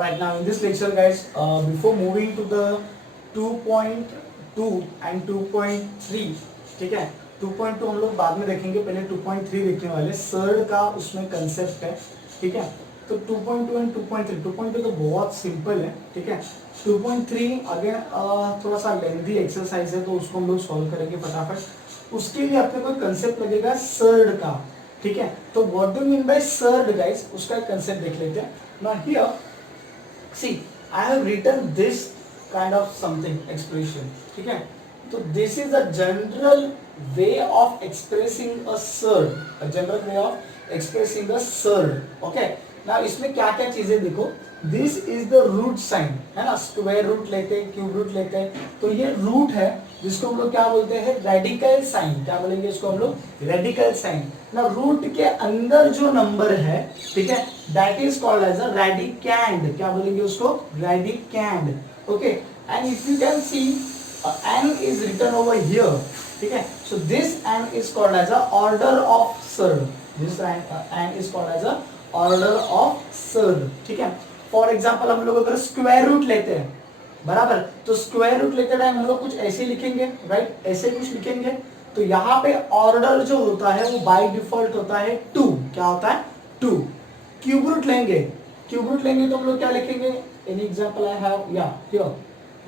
Alright, now in this lecture guys, before moving to the 2.2 and 2.3, ठीक है, 2.2 हम लोग बाद में देखेंगे, पहले 2.3 देखने वाले, सर्ड का उसमें कंसेप्ट है, ठीक है। तो 2.2 एंड 2.3, 2.2 तो बहुत सिंपल है, ठीक है। 2.3 अगेन थोड़ा सा लेंथी एक्सरसाइज है, तो उसको हम लोग सॉल्व करेंगे फटाफट। उसके लिए अपने को कंसेप्ट लगेगा सर्ड का, ठीक है। तो what do mean bye surd guys, उसका एक कंसेप्ट देख लेते हैं। Now here see I have written this kind of something expression, ठीक है। तो this is a general way of expressing a surd, a general way of expressing a surd, okay। now इसमें क्या क्या चीजें देखो, this is the root sign, है ना, स्क्वायर रूट लेते हैं, क्यूब रूट लेते हैं, तो ये रूट है जिसको हम लोग क्या बोलते हैं, रेडिकल साइन, क्या बोलेंगे इसको हम लोग, रेडिकल साइन। ना रूट के अंदर जो नंबर है, ठीक है, that is called as a radicand, क्या बोलेंगे उसको, radicand, okay. And if you can see n is written over here, ठीक है। so this n is called as a order of surd, this n is called as a order of surd, ठीक है। For example हम लोग अगर square root लेते हैं, बराबर, तो स्क्वायर रूट लेते टाइम हम लोग कुछ ऐसे लिखेंगे, राइट, ऐसे कुछ लिखेंगे। तो यहाँ पे ऑर्डर जो होता है वो बाय डिफॉल्ट होता है 2, क्या होता है 2। क्यूब रूट लेंगे, क्यूब रूट लेंगे तो हम लोग क्या लिखेंगे, एनी एग्जांपल आई हैव, या here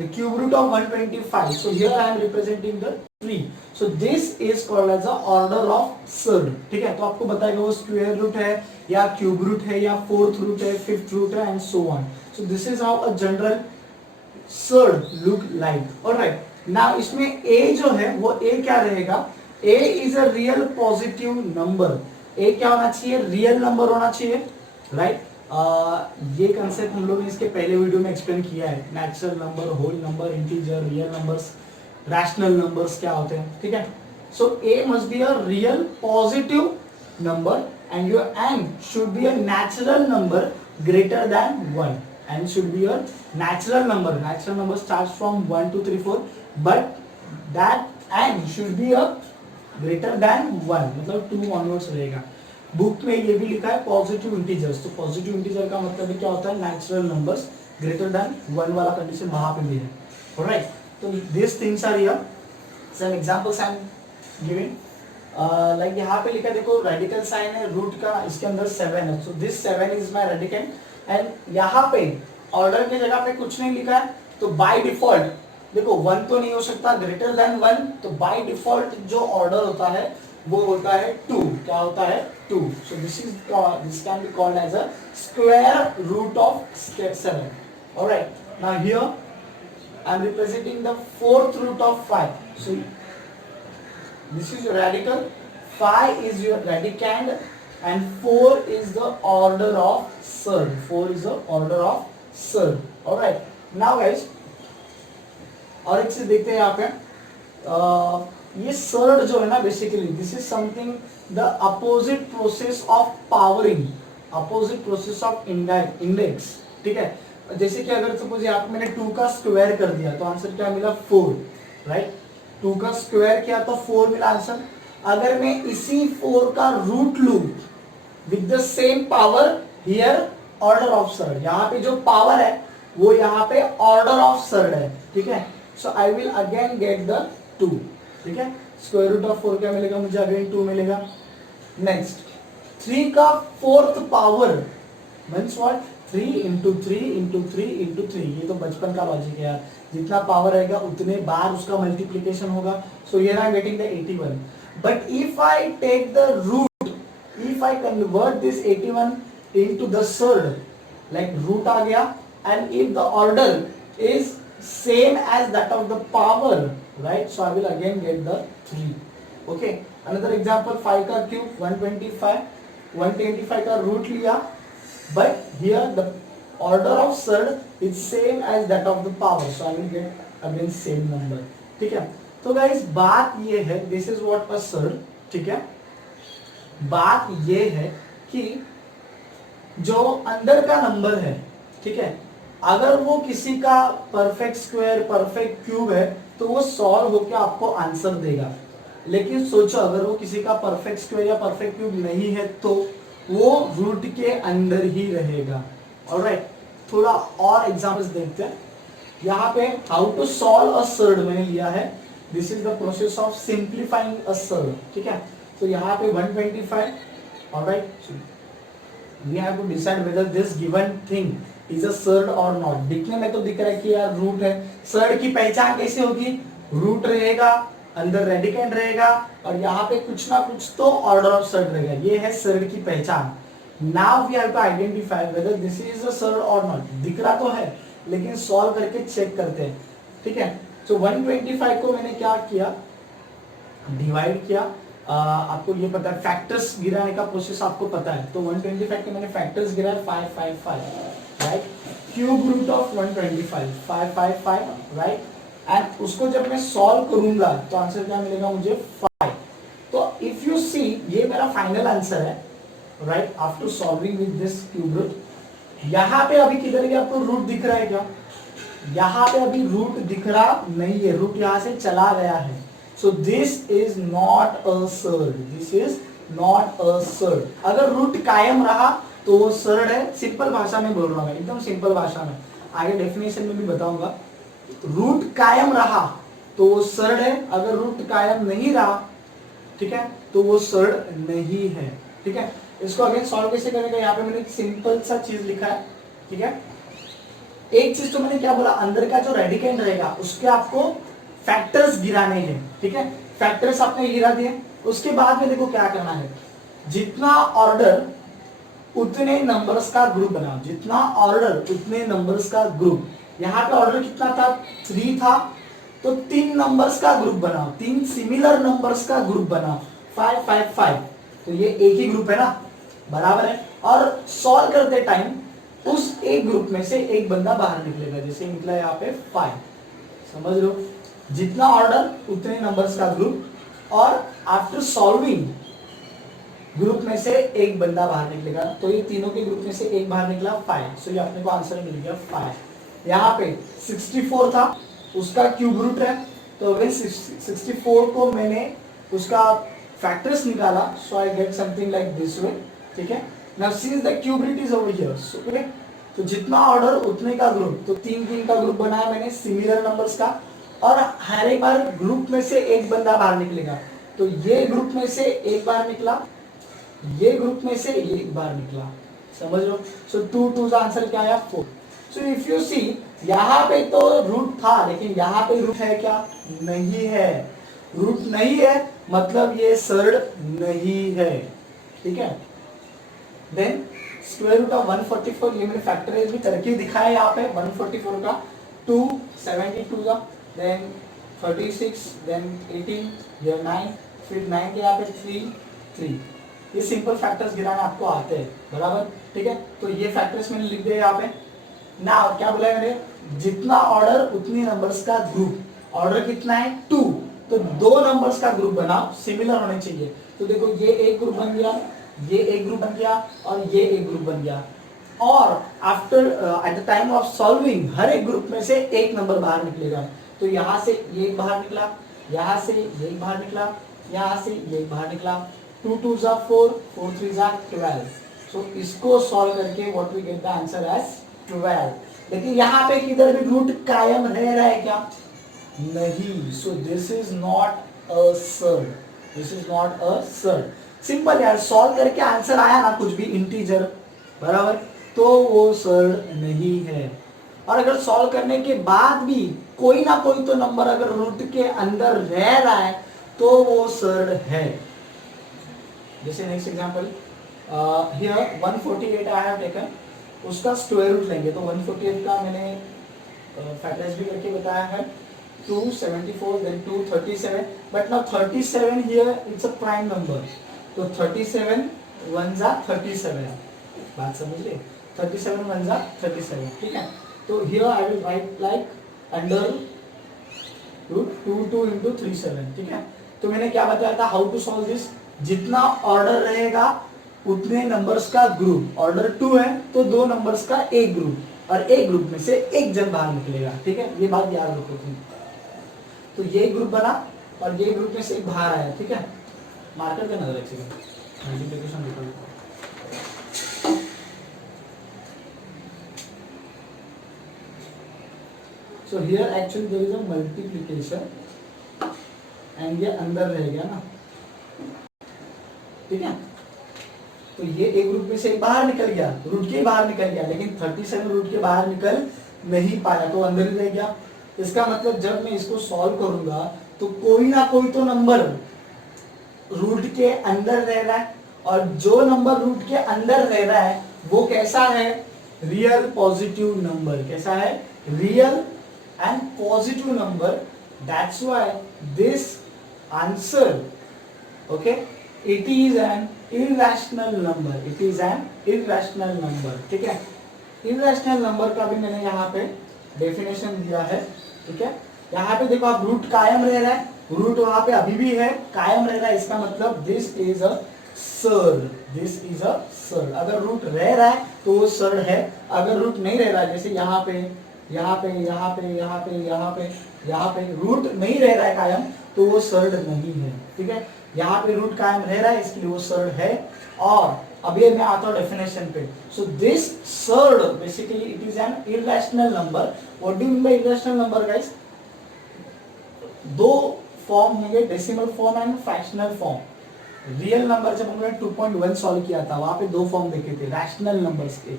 the cube root of 125, so here I am representing the 3, so this is called as a order of surd, ठीक है। तो आपको बताएगा वो स्क्वायर रूट है या क्यूब रूट है या फोर्थ रूट है, फिफ्थ रूट है, and so on. So this is how a general surd look like, alright. Now इसमें a जो है वो a क्या रहेगा, a is a real positive number, a क्या होना चाहिए, रियल नंबर होना चाहिए, राइट। ये कंसेप्ट हम लोग ने इसके पहले वीडियो में एक्सप्लेन किया है, natural number, whole number, integer, real numbers, rational numbers क्या होते हैं, ठीक है। So a must be a real positive number and your n should be a natural number greater than 1, and should be a natural number. Natural number starts from 1 2 3 4, but that n should be a greater than 1, मतलब 2 onwards रहेगा। Book में ये भी लिखा है positive integers, तो positive integer का मतलब क्या होता है, नेचुरल नंबर्स ग्रेटर देन 1 वाला कंडीशन वहां पे भी है, ऑलराइट। तो this things are here, some examples I am giving, like यहाँ पे लिखा है, देखो रेडिकल साइन है रूट का, इसके अंदर 7 है, so this 7 is my radicand. And यहाँ पे ऑर्डर की जगह पे कुछ नहीं लिखा है, तो बाय डिफॉल्ट देखो 1 तो नहीं हो सकता, ग्रेटर देन 1, तो बाय डिफॉल्ट जो ऑर्डर होता है वो होता है 2, क्या होता है 2। So this can be called as a square root of 7, alright. Now here I am representing the fourth root of 5, so this is your radical, 5 is your radicand and 4 is the order of surd, 4 is the order of surd, alright। now guys और एक चीज देखते हैं यहाँ पे, ये surd जो है ना, basically this is something the opposite process of powering, opposite process of index, ठीक है। जैसे कि अगर सपोज यहाँ पे मैंने 2 का स्क्वायर कर दिया तो आंसर क्या मिला 4, राइट। 2 का स्क्वायर किया तो 4 मिला आंसर। अगर मैं इसी 4 का रूट लूं with the same power, here order of surd, यहाँ पे जो पावर है वो यहाँ पे ऑर्डर ऑफ सर्ड है, ठीक है। So I will again get the 2, ठीक है। स्क्वायर रूट ऑफ 4 क्या मिलेगा मुझे, अगेन 2 मिलेगा। नेक्स्ट 3 का fourth power means what, 3 into 3 into 3 into 3, ये तो बचपन का लॉजिक है यार, जितना पावर रहेगा उतने बार उसका मल्टीप्लिकेशन होगा। So here I am getting the 81, but if I take the root, if I convert this 81 into the surd, like root आ गया, and if the order is same as that of the power, right, so I will again get the 3, okay। another example, 5 का cube 125, 125 का root लिया, but here the order of surd is same as that of the power, so I will get again same number, ठीक है। तो guys बात ये है, this is what a surd, ठीक है। बात ये है कि जो अंदर का नंबर है, ठीक है, अगर वो किसी का परफेक्ट स्क्वायर, परफेक्ट क्यूब है तो वो सॉल्व होकर आपको आंसर देगा। लेकिन सोचो अगर वो किसी का परफेक्ट स्क्वायर या परफेक्ट क्यूब नहीं है तो वो रूट के अंदर ही रहेगा, ऑलराइट। थोड़ा और एग्जाम्पल्स देखते हैं। यहाँ पे how to solve a surd मैंने लिया है, this is the process of simplifying a surd, ठीक है। तो यहाँ पे 125, alright, we have to decide whether this given thing is a surd or not. दिखने में तो दिख रहा है कि यार रूट है, सर्ड की पहचान कैसे होगी, रूट रहेगा, अंदर रेडिकेंड रहेगा, और यहाँ पे कुछ ना कुछ तो ऑर्डर ऑफ सर्ड रहेगा, ये है सर्ड की पहचान। Now we have to identify whether this is a surd or not. दिख रहा तो है लेकिन सॉल्व करके चेक करते हैं, ठीक है। तो 125 को मैंने क्या किया, डिवाइड किया। आपको ये पता है फैक्टर्स गिराने का प्रोसेस आपको पता है, तो 125 के मैंने फैक्टर्स गिराए 555, right. Cube root of 125 555, right. And उसको जब मैं सॉल्व करूंगा तो आंसर क्या मिलेगा मुझे 5। तो इफ यू सी ये मेरा फाइनल आंसर है, right, after solving with this cube root. यहाँ पे अभी किधर गया, आपको रूट दिख रहा है क्या, यहाँ पे अभी रूट दिख रहा नहीं है, रूट यहाँ से चला गया है। So this is not a surd, this is not a surd. अगर रूट कायम रहा तो वो सर्ड है, सिंपल भाषा में बोल रहा हूँ, एकदम सिंपल भाषा में, आगे डेफिनेशन में भी बताऊंगा। रूट कायम रहा तो वो सर्ड है, अगर रूट कायम नहीं रहा, ठीक है, तो वो सर्ड नहीं है, ठीक है। इसको अगेन सॉल्व कैसे करेंगे, यहाँ पे मैंने एक सिंपल सा चीज लिखा है, ठीक है। एक चीज तो मैंने क्या बोला, अंदर का जो रेडिकेंड रहेगा उसके आपको फैक्टर्स गिराने हैं, ठीक है। फैक्टर्स आपने गिरा दिए, उसके बाद में देखो क्या करना है, जितना ऑर्डर उतने नंबर्स का ग्रुप बनाओ, जितना ऑर्डर उतने नंबर्स का ग्रुप। यहाँ पे ऑर्डर कितना था, 3 था, तो 3 नंबर्स का ग्रुप बनाओ, 3 सिमिलर नंबर्स का ग्रुप बनाओ, 5 5 5, तो ये एक ही ग्रुप है ना, बराबर है। और सॉल्व करते टाइम उस एक ग्रुप में से एक बंदा बाहर निकलेगा, जैसे निकला यहाँ पे 5, समझ लो, जितना ऑर्डर उतने नंबर्स का ग्रुप, और आफ्टर सॉल्विंग ग्रुप में से एक बंदा बाहर निकलेगा, तो ये तीनों के ग्रुप में से एक बाहर निकला 5, सो ये अपने को आंसर मिल गया 5। यहाँ पे 64 था, उसका क्यूब रूट है, तो अगर 64 को मैंने उसका फैक्टर्स निकाला, so I get something like this way, ठीक है। Now since the cube root is over here, so okay, तो जितना ऑर्डर उतने का ग्रुप, तो 3 का ग्रुप बनाया मैंने सिमिलर नंबर्स का, और हर एक बार ग्रुप में से एक बंदा बाहर निकलेगा, तो ये ग्रुप में से एक बार निकला, ये ग्रुप में से एक बार निकला, समझ लो। सो 2 2 का आंसर क्या आया 4। सो इफ यू सी यहाँ पे तो रूट था, लेकिन यहाँ पे रूट है क्या, नहीं है, रूट नहीं है, मतलब ये सर्ड नहीं है, ठीक है। देन स्क्वायर रूट ऑफ 144, ये मैंने फैक्टराइज भी करके दिखाया यहाँ पे, 144 का 2 72 का, देन 36, देन 18, ये 9, फिर 9 के यहाँ पे 3 3, ये सिंपल फैक्टर्स गिराना आपको आते हैं, बराबर, ठीक है। तो ये फैक्टर्स मैंने लिख दिया यहाँ पे। ना क्या बोला है मैंने, जितना ऑर्डर उतनी नंबर्स का ग्रुप, ऑर्डर कितना है 2, तो 2 नंबर्स का ग्रुप बनाओ, सिमिलर होने चाहिए। तो देखो ये एक ग्रुप बन गया, ये एक ग्रुप बन गया, और ये एक ग्रुप बन गया, और after at the time of solving हर एक ग्रुप में से एक नंबर बाहर निकलेगा, तो यहाँ से ये बाहर निकला, यहाँ से ये बाहर निकला, यहाँ से ये बाहर निकला, 2 2 जा 4, 4 3 जा 12। सो इसको सॉल्व करके what we get the answer as 12। लेकिन यहाँ पे किधर भी रूट कायम रह रहा है क्या, नहीं, सो this is not a surd, this is not a surd. Simple यार, सॉल्व करके आंसर आया ना कुछ भी इंटीजर, बराबर, तो वो सर्ड नहीं है। और अगर सॉल्व करने के बाद भी कोई ना कोई तो नंबर अगर रूट के अंदर रह रहा है तो वो सर्ड है। जैसे next example, here 148 I have taken, उसका स्क्वायर रूट लेंगे, तो 148 का मैंने फैक्टराइज भी करके बताया है, 274, then 237, but now 37 here it's a prime number, तो 37 1 जा 37, बात समझ ले, 37 1 जा 37, ठीक है। तो here I will write like under root 2 into 37, ठीक है। तो मैंने क्या बताया था, हाउ टू सॉल्व दिस, जितना ऑर्डर रहेगा उतने नंबर्स का ग्रुप, ऑर्डर 2 है तो 2 नंबर्स का एक ग्रुप, और एक ग्रुप में से एक जन बाहर निकलेगा, ठीक है, ये बात याद रखो तुम। तो ये ग्रुप बना और ये ग्रुप में से एक बाहर आया, ठीक है। मार्कर का नजर रखिएगा, मल्टीप्लिकेशन लिखा, so here actually there is a multiplication and ये अंदर रह गया ना, ठीक है। तो ये एक रूट में से बाहर निकल गया, रूट के बाहर निकल गया, लेकिन 37 रूट के बाहर निकल नहीं पाया तो अंदर ही रह गया। इसका मतलब जब मैं इसको सॉल्व करूंगा तो कोई ना कोई तो नंबर रूट के अंदर रह रहा है, और जो नंबर रूट के अंदर रह रहा है वो कैसा है, रियल पॉजिटिव नंबर। कैसा है, real and positive number. That's why this answer, okay, it is an irrational number, it is an irrational number, ठीक है। इरैशनल नंबर का भी मैंने यहाँ पे डेफिनेशन दिया है, ठीक है। यहाँ पे देखो आप, रूट कायम रह रहा है, रूट वहां पे अभी भी है, कायम रह रहा है, इसका मतलब this is a surd, this is a surd. अगर रूट रह रहा है तो वो सर्ड है, अगर रूट नहीं रह रहा है, जैसे यहाँ पे यहाँ पे यहाँ पे यहाँ पे यहाँ पे यहाँ पे रूट नहीं रह रहा है कायम, तो वो सर्ड नहीं है, ठीक है। यहाँ पे रूट कायम रह रहा है, इसके लिए वो सर्ड है। और अभी मैं आता हूँ डेफिनेशन पे। So this surd basically it is an irrational number. What do you mean by irrational number guys? दो फॉर्म होंगे, decimal form and fractional form. Real number जब हमने 2.1 सॉल्व किया था, वहां पे दो फॉर्म देखे थे रैशनल नंबर्स के,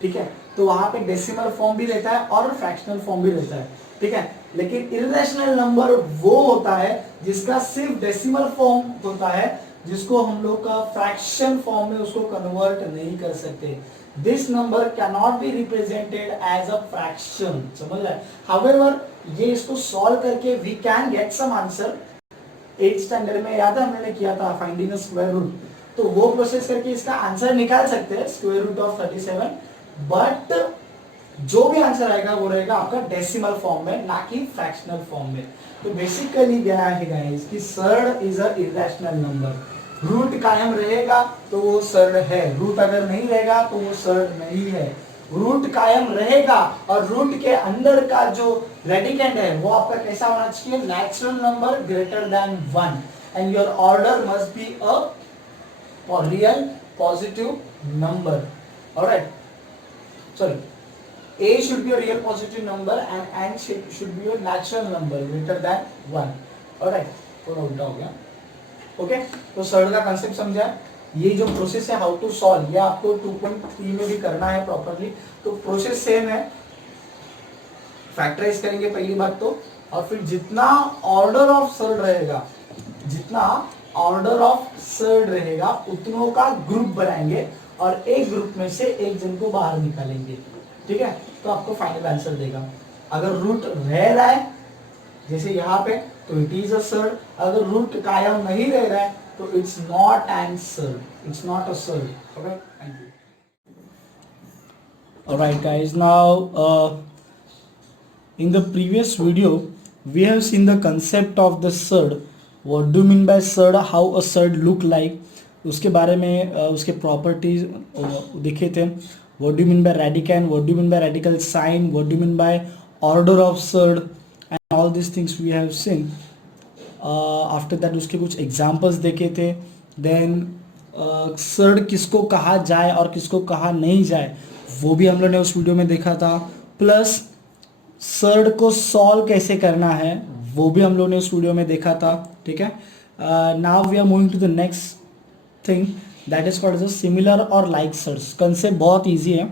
ठीक है। तो वहां पे डेसिमल फॉर्म भी रहता है और फ्रैक्शनल फॉर्म भी रहता है, ठीक है। लेकिन इरैशनल नंबर वो होता है जिसका सिर्फ डेसिमल फॉर्म होता है, जिसको हम लोग का फ्रैक्शन फॉर्म में उसको कन्वर्ट नहीं कर सकते। This number can not be represented as a fraction, समझ रहे? हाउएवर ये इसको सॉल्व करके we can get some answer. 8th standard में याद है हमने किया था फाइंडिंग स्क्वायर रूट, तो वो प्रोसेस करके इसका आंसर निकाल सकते हैं, स्क्वायर रूट ऑफ 37। बट जो भी आंसर आएगा वो रहेगा आपका डेसिमल फॉर्म में, ना कि फ्रैक्शनल फॉर्म में। तो बेसिकली क्या है गाइस कि surd is a irrational number. Root कायम रहेगा तो वो सर्ड है, रूट अगर नहीं रहेगा तो वो सर्ड नहीं है। रूट कायम रहेगा और रूट के अंदर का जो रेडिकेंड है वो आपका कैसा होना चाहिए, natural number greater than 1, and your order must be a real positive number. Alright, sorry, a should be a real positive number and n should be a natural number greater than 1. alright, थोड़ा उल्टा हो गया, okay. तो surd का concept समझा। ये जो process है हाउ टू सॉल्व, ये आपको 2.3 में भी करना है प्रॉपरली। तो प्रोसेस सेम है, फैक्टराइज करेंगे पहली बात तो, और फिर जितना ऑर्डर ऑफ सर्ड रहेगा, जितना ऑर्डर ऑफ सर्ड रहेगा उतनों का ग्रुप बनाएंगे और एक ग्रुप में से एक जन को बाहर निकालेंगे, ठीक है। तो आपको फाइनल आंसर देगा। अगर रूट रह रहा है जैसे यहाँ पे तो इट इज अ सर्ड, अगर रूट कायम नहीं रह रहा है तो it's not an surd, it's not a surd, okay. Thank you. Alright guys, now in the previous video we have seen the concept of the surd. What do you mean by surd, how a surd look like, उसके बारे में उसके properties दिखे थे। What do you mean by radicand, what do you mean by radical sign, what do you mean by order of surd, and all these things we have seen. After that उसके कुछ examples देखे थे। Then surd किसको कहा जाए और किसको कहा नहीं जाए वो भी हम लोग ने उस वीडियो में देखा था। प्लस सर्ड को सॉल्व कैसे करना है वो भी हम लोग ने उस वीडियो में देखा था, ठीक है। Now we are moving to the next thing that is called similar or like surds. Concept बहुत इजी है,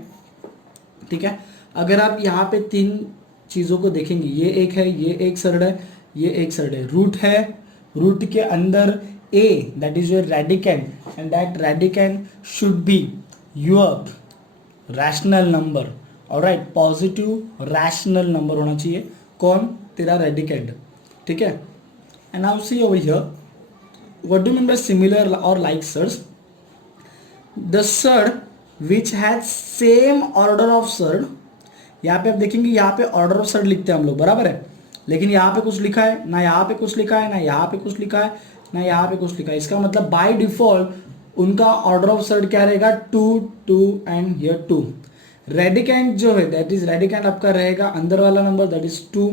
ठीक है। अगर आप यहाँ पे तीन चीज़ों को देखेंगे, ये एक है, ये एक सर्ड है, ये एक सर्ड है। रूट है, रूट के अंदर a that is your radicand and that radicand should be your rational number, alright, positive rational number होना चाहिए। कौन? तेरा रेडिकेंड, ठीक है। And now see over here, what do mean by similar or like surds? The surd which has same order of surd. यहाँ पे आप देखेंगे यहाँ पे ऑर्डर ऑफ सर्ड लिखते हैं हम लोग, बराबर है, लेकिन यहाँ पे कुछ लिखा है ना, यहाँ पे कुछ लिखा है ना, यहाँ पे कुछ लिखा है ना, यहाँ पे कुछ लिखा है। इसका मतलब बाय डिफॉल्ट उनका ऑर्डर ऑफ सर्ड क्या रहेगा, 2 2 एंड हियर 2। रेडिकेंड जो है दैट इज रेडिकेंड आपका रहेगा अंदर वाला नंबर दैट इज 2,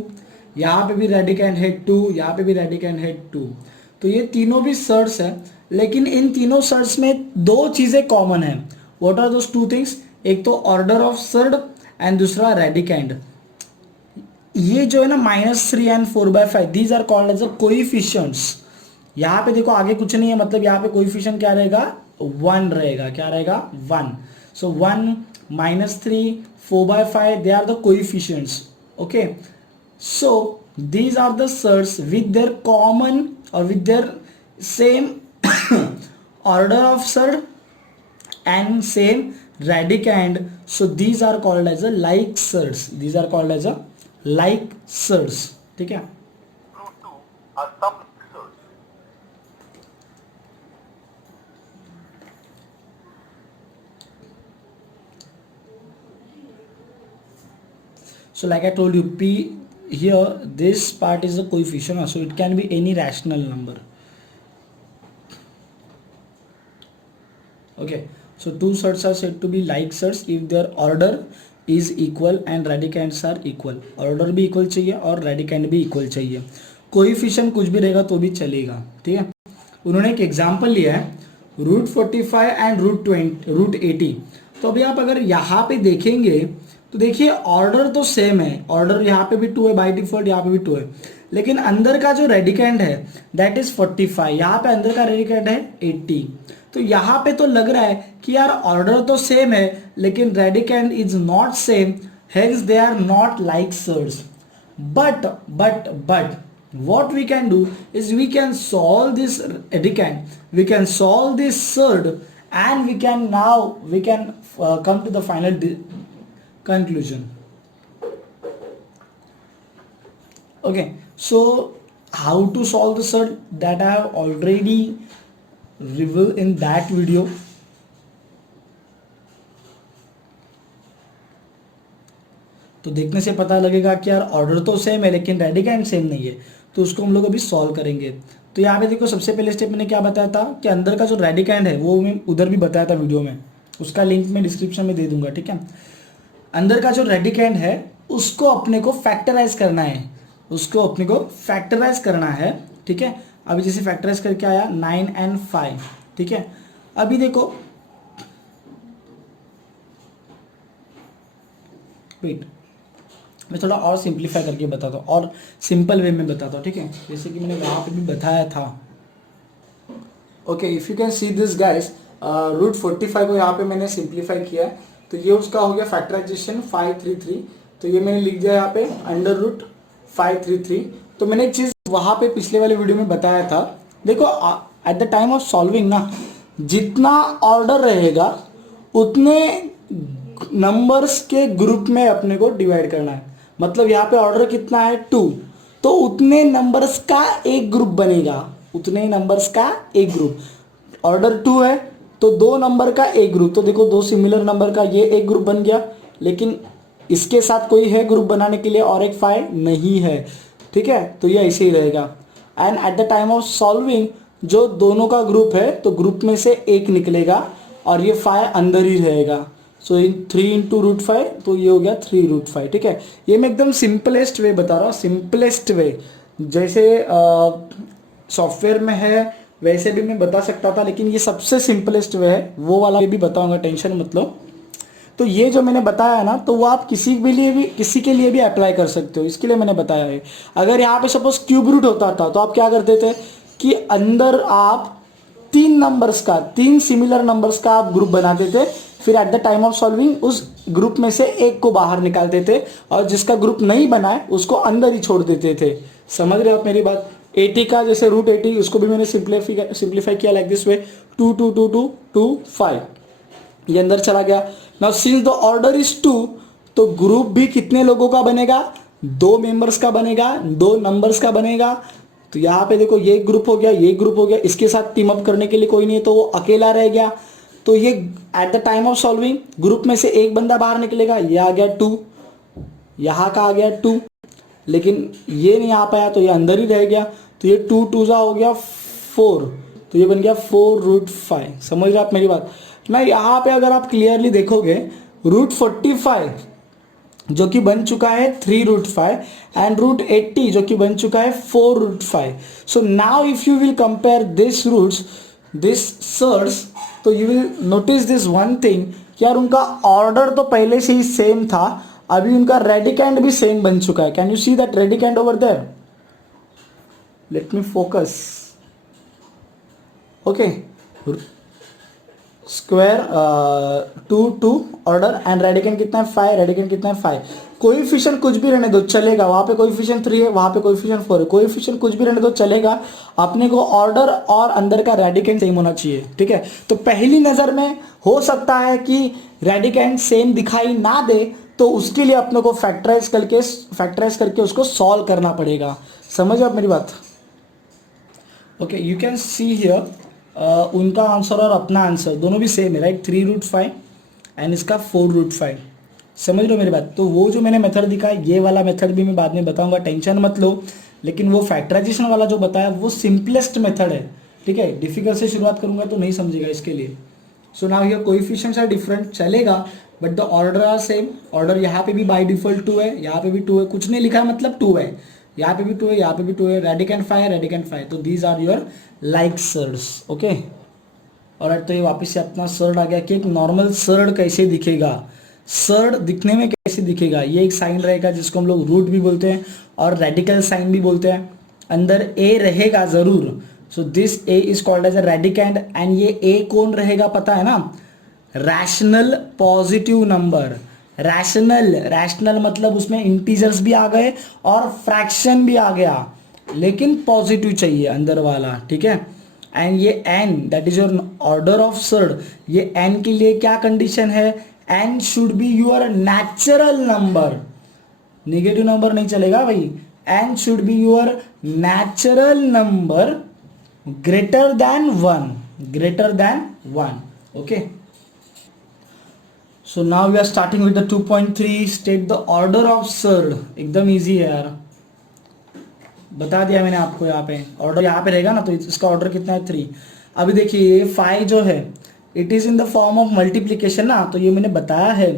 यहाँ पे भी रेडिकेंड है 2, यहाँ पे भी रेडिकेंड है 2। तो ये तीनों भी सर्ड्स है, लेकिन इन तीनों सर्ड्स में दो चीजें कॉमन है। What are those two things? एक तो ऑर्डर ऑफ सर्ड एंड दूसरा रेडिकेंड। ये जो है ना -3 and 4/5 these are called as a coefficients. यहाँ पे देखो आगे कुछ नहीं है, मतलब यहाँ पे कोइफिशिएंट क्या रहेगा, 1 रहेगा। क्या रहेगा, 1। So 1, -3, 4/5 they are the coefficients. Okay, so these are the surds with their common or with their same order of surd and same radicand. So these are called as a like surds. These are called as a like surds. ठीक है। So like I told you, P here this part is a coefficient, so it can be any rational number. Okay, so two surds are said to be like surds if their order is equal and radicands are equal. Order भी equal चाहिए और radicand भी equal चाहिए। Coefficient कुछ भी रहेगा तो भी चलेगा, ठीक है। उन्होंने एक एग्जांपल लिया है √45 एंड √80। तो अभी आप अगर यहाँ पे देखेंगे तो देखिए ऑर्डर तो सेम है, ऑर्डर यहाँ पे भी 2 है बाय डिफॉल्ट, यहाँ पे भी 2 है, लेकिन अंदर का जो रेडिकेंड है दैट इज 45, यहाँ पे अंदर का रेडिकेंड है 80। तो यहाँ पे तो लग रहा है कि यार ऑर्डर तो सेम है लेकिन radicand is not same, hence they are not like surds. but what we can do is we can solve this radicand, we can solve this surd, and we can come to the final conclusion. Okay, so how to solve the surd, that I have already revealed in that video. तो देखने से पता लगेगा कि यार order तो same है लेकिन रेडिकेंड सेम नहीं है, तो उसको हम लोग अभी सॉल्व करेंगे। तो यहाँ पे देखो सबसे पहले स्टेप मैंने क्या बताया था कि अंदर का जो रेडिकेंड है वो मैं उधर भी बताया था वीडियो में, उसका लिंक मैं डिस्क्रिप्शन में दे दूंगा, ठीक है। अंदर का जो रेडिकेंड है उसको अपने को फैक्टराइज करना है, उसको अपने को फैक्टराइज करना है, ठीक है। अभी जैसे फैक्टराइज करके आया 9 and 5, ठीक है। अभी देखो वेट, मैं थोड़ा और सिंप्लीफाई करके बताता हूँ और सिंपल वे में बताता हूँ, ठीक है, जैसे कि मैंने वहाँ पे भी बताया था। Okay, if you can see this guys, √45 को यहाँ पे मैंने सिंप्लीफाई किया है, तो ये उसका हो गया फैक्टराइजेशन 533, तो ये मैंने लिख दिया यहाँ पे √533। तो मैंने एक चीज़ वहाँ पे पिछले वाले वीडियो में बताया था, देखो eight the time of solving ना, जितना ऑर्डर रहेगा उतने नंबर्स के ग्रुप में अपने को डिवाइड करना है। मतलब यहाँ पे ऑर्डर कितना है 2, तो उतने नंबर्स का एक ग्रुप बनेगा, उतने नंबर्स का एक ग्रुप। ऑर्डर 2 है तो 2 नंबर का एक ग्रुप, तो देखो 2 सिमिलर नंबर का ये एक ग्रुप बन गया, लेकिन इसके साथ कोई है ग्रुप बनाने के लिए और एक 5 नहीं है, ठीक है, तो ये ऐसे ही रहेगा। And eight the time of solving जो दोनों का ग्रुप है तो ग्रुप में से एक निकलेगा और ये 5 अंदर ही रहेगा। सो इन 3 × √5, तो ये हो गया 3√5, ठीक है। ये मैं एकदम सिंपलेस्ट वे बता रहा हूँ, सिंपलेस्ट वे, जैसे सॉफ्टवेयर में है वैसे भी मैं बता सकता था, लेकिन ये सबसे सिंपलेस्ट वे है, वो वाला भी बताऊंगा, टेंशन मत लो। तो ये जो मैंने बताया ना, तो वो आप किसी के लिए भी अप्लाई कर सकते हो, इसके लिए मैंने बताया है। अगर यहाँ पे सपोज क्यूब रूट होता था तो आप क्या करते थे कि अंदर आप 3 नंबर्स का, 3 सिमिलर नंबर्स का आप ग्रुप बनाते थे, फिर eight the time of solving उस ग्रुप में से एक को बाहर निकालते थे और जिसका ग्रुप नहीं बना है उसको अंदर ही छोड़ देते थे। समझ रहे हो आप मेरी बात। 80 का जैसे √80 उसको भी मैंने सिंप्लीफाई किया लाइक दिस वे, 2 2 2 2 2 5, ये अंदर चला गया। Now since the order is 2, तो ग्रुप भी कितने लोगों का बनेगा, 2 मेंबर्स का बनेगा, 2 नंबर्स का बनेगा। तो यहाँ पे देखो ये ग्रुप हो गया, ये ग्रुप हो गया, इसके साथ टीम अप करने के लिए कोई नहीं है तो वो अकेला रह गया। तो ये eight the time of solving group में से एक बंदा बाहर निकलेगा, ये आ गया 2, यहाँ का आ गया 2, लेकिन ये नहीं आ पाया तो ये अंदर ही रह गया, तो ये 2 2 हो गया 4, तो ये बन गया 4√5। समझ रहे आप मेरी बात ना। यहाँ पे अगर आप क्लियरली देखोगे √45 जो कि बन चुका है 3√5 एंड √80 जो कि बन चुका है 4√5। So now if you will compare this roots, this surds, तो you will notice this one thing, यार उनका ऑर्डर तो पहले से ही सेम था अभी उनका रेडिकेंड भी सेम बन चुका है. Can you see that radicand over there? Let me focus. Okay, square 2 order and radicand कितना है 5, रेडिकेंड कितना है 5. कोएफिशिएंट कुछ भी रहने दो चलेगा, वहां पे कोएफिशिएंट 3 है, वहां पे कोएफिशिएंट 4 है, कोएफिशिएंट कुछ भी रहने दो चलेगा, अपने को ऑर्डर और अंदर का रेडिकेंड सेम होना चाहिए. ठीक है, तो पहली नजर में हो सकता है कि रेडिकेंड सेम दिखाई ना दे, तो उसके लिए अपने को फैक्टराइज करके उसको सॉल्व करना पड़ेगा. समझ आप मेरी बात? Okay, you can see here उनका आंसर और अपना आंसर दोनों भी सेम है, राइट. 3√5 एंड इसका 4√5. समझ लो मेरी बात. तो वो जो मैंने मेथड दिखाया, ये वाला मेथड भी मैं बाद में बताऊंगा, टेंशन मत लो. लेकिन वो फैक्टराइजेशन वाला जो बताया वो सिंपलेस्ट मेथड है. ठीक है, डिफिकल्ट से शुरुआत करूंगा तो नहीं समझेगा इसके लिए. So now here coefficients are different, चलेगा, but the order are same. Order यहाँ पे भी बाय डिफॉल्ट 2 है, यहाँ पे भी 2 है, कुछ नहीं लिखा है मतलब 2 है, यहाँ पे भी 2 है, यहाँ पे भी 2 है. रेडिकेंड 5 है, रेडिकेंड 5. तो these are your like surds. Okay, और तो ये वापस से अपना सर्ड आ गया कि एक नॉर्मल सर्ड कैसे दिखेगा, सर्ड दिखने में कैसे दिखेगा. ये एक साइन रहेगा जिसको हम लोग रूट भी बोलते हैं और रेडिकल साइन भी बोलते हैं. अंदर ए रहेगा जरूर. So this a is called as a radicand. And ये ए कौन रहेगा पता है ना? Rational positive number. रैशनल मतलब उसमें इंटीजर्स भी आ गए और फ्रैक्शन भी आ गया, लेकिन पॉजिटिव चाहिए अंदर वाला. ठीक है, एंड ये n that is your order of surd. ये n के लिए क्या कंडीशन है? n should be your natural number. Negative number नहीं चलेगा भाई. n should be your natural number greater than 1. Okay, so now we are starting with the 2.3. State the order of surd. एकदम easy है यार, बता दिया मैंने आपको. यहाँ पे ऑर्डर यहाँ पे रहेगा ना, तो इसका ऑर्डर कितना है 3. अभी देखिए 5 जो है it is in the form of multiplication ना, तो ये मैंने बताया है.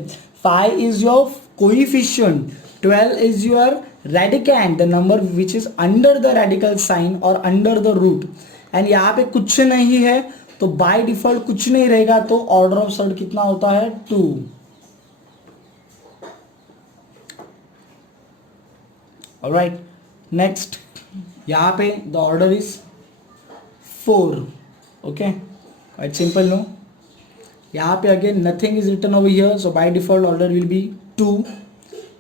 5 is your coefficient, 12 is your radicand, the number which is under the radical sign or under the root. And यहाँ पे कुछ नहीं है, तो बाय डिफॉल्ट कुछ नहीं रहेगा, तो ऑर्डर ऑफ सर्ड कितना होता है 2. ऑलराइट, नेक्स्ट यहाँ पे the order is 4. Okay, quite simple no. यहाँ पे again nothing is written over here, so by default order will be 2.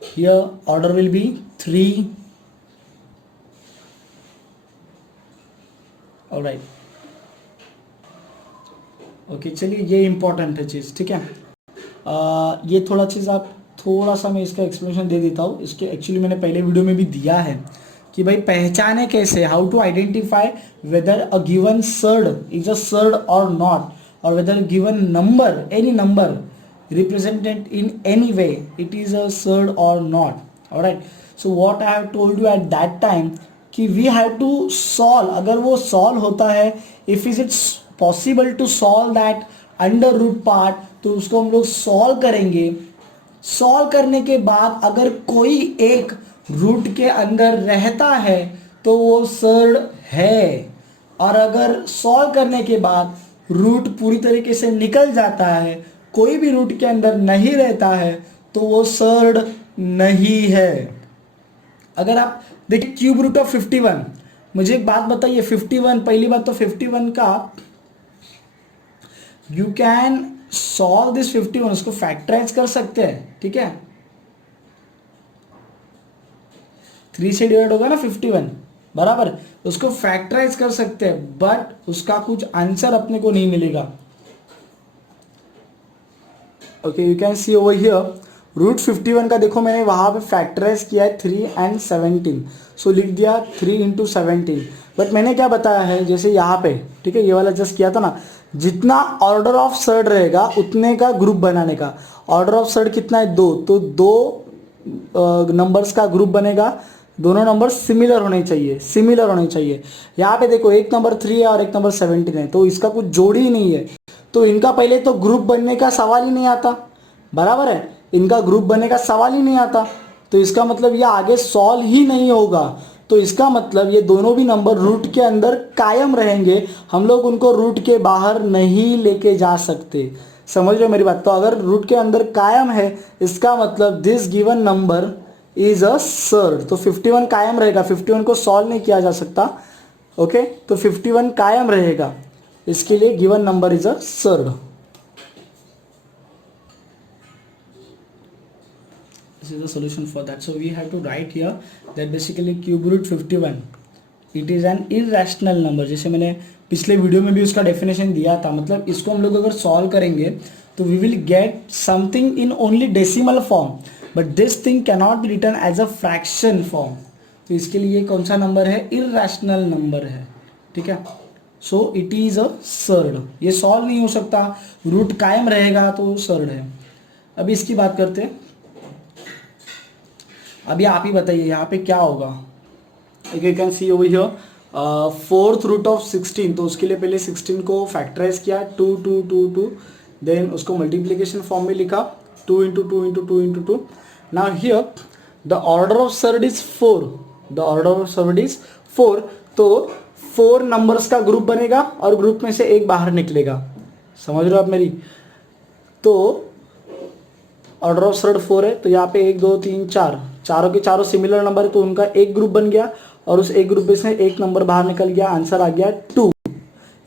Here order will be 3. Alright, okay, चलिए ये इंपॉर्टेंट है चीज़. ठीक है, ये थोड़ा चीज़ आप थोड़ा सा मैं इसका एक्सप्लेनेशन दे देता हूँ. इसके एक्चुअली मैंने पहले वीडियो में भी दिया है कि भाई पहचाने कैसे, how to identify whether a given surd is a surd or not, or whether given number, any number represented in any way it is a surd or not. Alright, so what I have told you at that time कि we have to solve. अगर वो solve होता है, if is it's possible to solve that under root part, तो उसको हम लोग solve करेंगे. सॉल्व करने के बाद अगर कोई एक रूट के अंदर रहता है तो वो सर्ड है, और अगर सॉल्व करने के बाद रूट पूरी तरीके से निकल जाता है, कोई भी रूट के अंदर नहीं रहता है, तो वो सर्ड नहीं है. अगर आप देखिए क्यूब रूट ऑफ 51, मुझे एक बात बताइए 51, पहली बात तो 51 का यू कैन सॉल्व दिस 51, उसको फैक्टराइज कर सकते हैं. ठीक है, 3 से डिवाइड होगा ना 51, बराबर, उसको फैक्टराइज कर सकते हैं, बट उसका कुछ आंसर अपने को नहीं मिलेगा. Okay, you can see over here root 51 का देखो मैंने वहां पे फैक्टराइज किया है 3 and 17, सो लिख दिया 3 into 17. बट मैंने क्या बताया है, जैसे यहाँ पे, ठीक है, ये वाला जस्ट किया था ना, जितना ऑर्डर ऑफ सर्ड रहेगा उतने का ग्रुप बनाने का. ऑर्डर ऑफ सर्ड कितना है 2, तो 2 नंबर्स का ग्रुप बनेगा. दोनों नंबर सिमिलर होने चाहिए. यहाँ पे देखो एक नंबर 3 है और एक नंबर 17 है, तो इसका कुछ जोड़ी ही नहीं है, तो इनका पहले तो ग्रुप बनने का सवाल ही नहीं आता. बराबर है, इनका ग्रुप बनने का सवाल ही नहीं आता, तो इसका मतलब ये आगे सॉल्व ही नहीं होगा. तो इसका मतलब ये दोनों भी नंबर रूट के अंदर कायम रहेंगे, हम लोग उनको रूट के बाहर नहीं लेके जा सकते. समझ रहे हो मेरी बात? तो अगर रूट के अंदर कायम है इसका मतलब this given number is a surd. तो 51 कायम रहेगा, 51 को सॉल्व नहीं किया जा सकता। ओके, तो 51 कायम रहेगा, इसके लिए given number is a surd. This is the solution for that. So we have to write here that basically cube root 51 it is an irrational number। जैसे मैंने पिछले वीडियो में भी उसका डेफिनेशन दिया था, मतलब इसको हम लोग अगर सॉल्व करेंगे तो we will get something in only decimal form, but this thing cannot be written as a fraction form. तो इसके लिए कौन सा नंबर है? इररेशनल नंबर है, ठीक है। So it is a surd, ये सॉल्व नहीं हो सकता, रूट कायम रहेगा तो सर्ड है। अभी इसकी बात करते हैं। अभी आप ही बताइए यहाँ पे क्या होगा। You can see over here fourth root of 16, तो उसके लिए पहले 16 को फैक्टराइज किया 2 2 2 2, देन उसको मल्टीप्लीकेशन फॉर्म में लिखा 2 into 2 into 2 into 2। Now here the order of surd is 4, the order of surd is 4। तो 4 नंबर्स का ग्रुप बनेगा और ग्रुप में से एक बाहर निकलेगा, समझ रहे हो आप मेरी? तो ऑर्डर ऑफ सर्ड 4 है, तो यहाँ पे 1 2 3 4, चारों के चारों सिमिलर नंबर है, तो उनका एक ग्रुप बन गया और उस एक ग्रुप में से एक नंबर बाहर निकल गया, आंसर आ गया 2।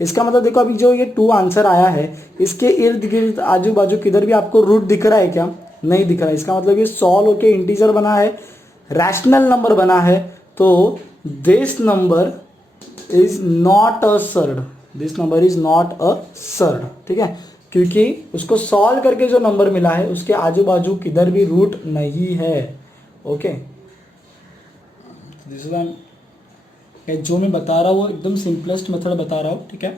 इसका मतलब देखो अभी जो ये 2 आंसर आया है इसके इर्द गिर्द आजू बाजू किधर भी आपको रूट दिख रहा है क्या? नहीं दिख रहा है। इसका मतलब ये सॉल्व होके इंटीजर बना है, रैशनल नंबर बना है। तो this number is not a surd, this number is not a surd, ठीक है, क्योंकि उसको सॉल्व करके जो नंबर मिला है उसके आजू बाजू किधर भी रूट नहीं है। ओके, दिस इज जो मैं बता रहा हूँ वो एकदम सिंपलेस्ट मेथड बता रहा हूँ, ठीक है,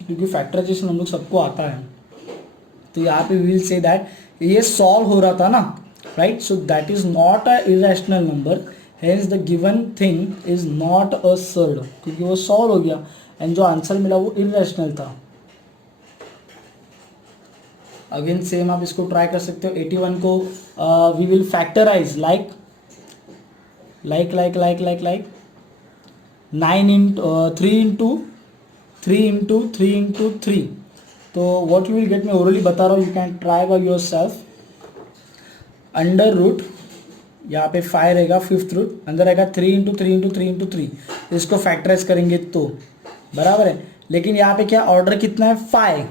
क्योंकि फैक्टराइजेशन हम लोग सबको आता है। तो यहाँ पे विल से दैट ये सॉल्व हो रहा था ना, right? So that is not a irrational number, hence the given thing is not a surd, क्योंकि वो सॉल्व हो गया एंड जो आंसर मिला वो इरेशनल था। अगेन सेम आप इसको ट्राई कर सकते हो। 81 को we will factorise like 9 into 3 into 3 into 3 into 3। तो व्हाट यू विल गेट, मैं ओरली बता रहा हूँ, you can try by yourself. Under root यहाँ पे 5 रहेगा, फिफ्थ रूट अंदर रहेगा 3 इंटू 3 इंटू 3 इंटू 3। इसको फैक्टराइज करेंगे तो बराबर है, लेकिन यहाँ पे क्या ऑर्डर कितना है? 5,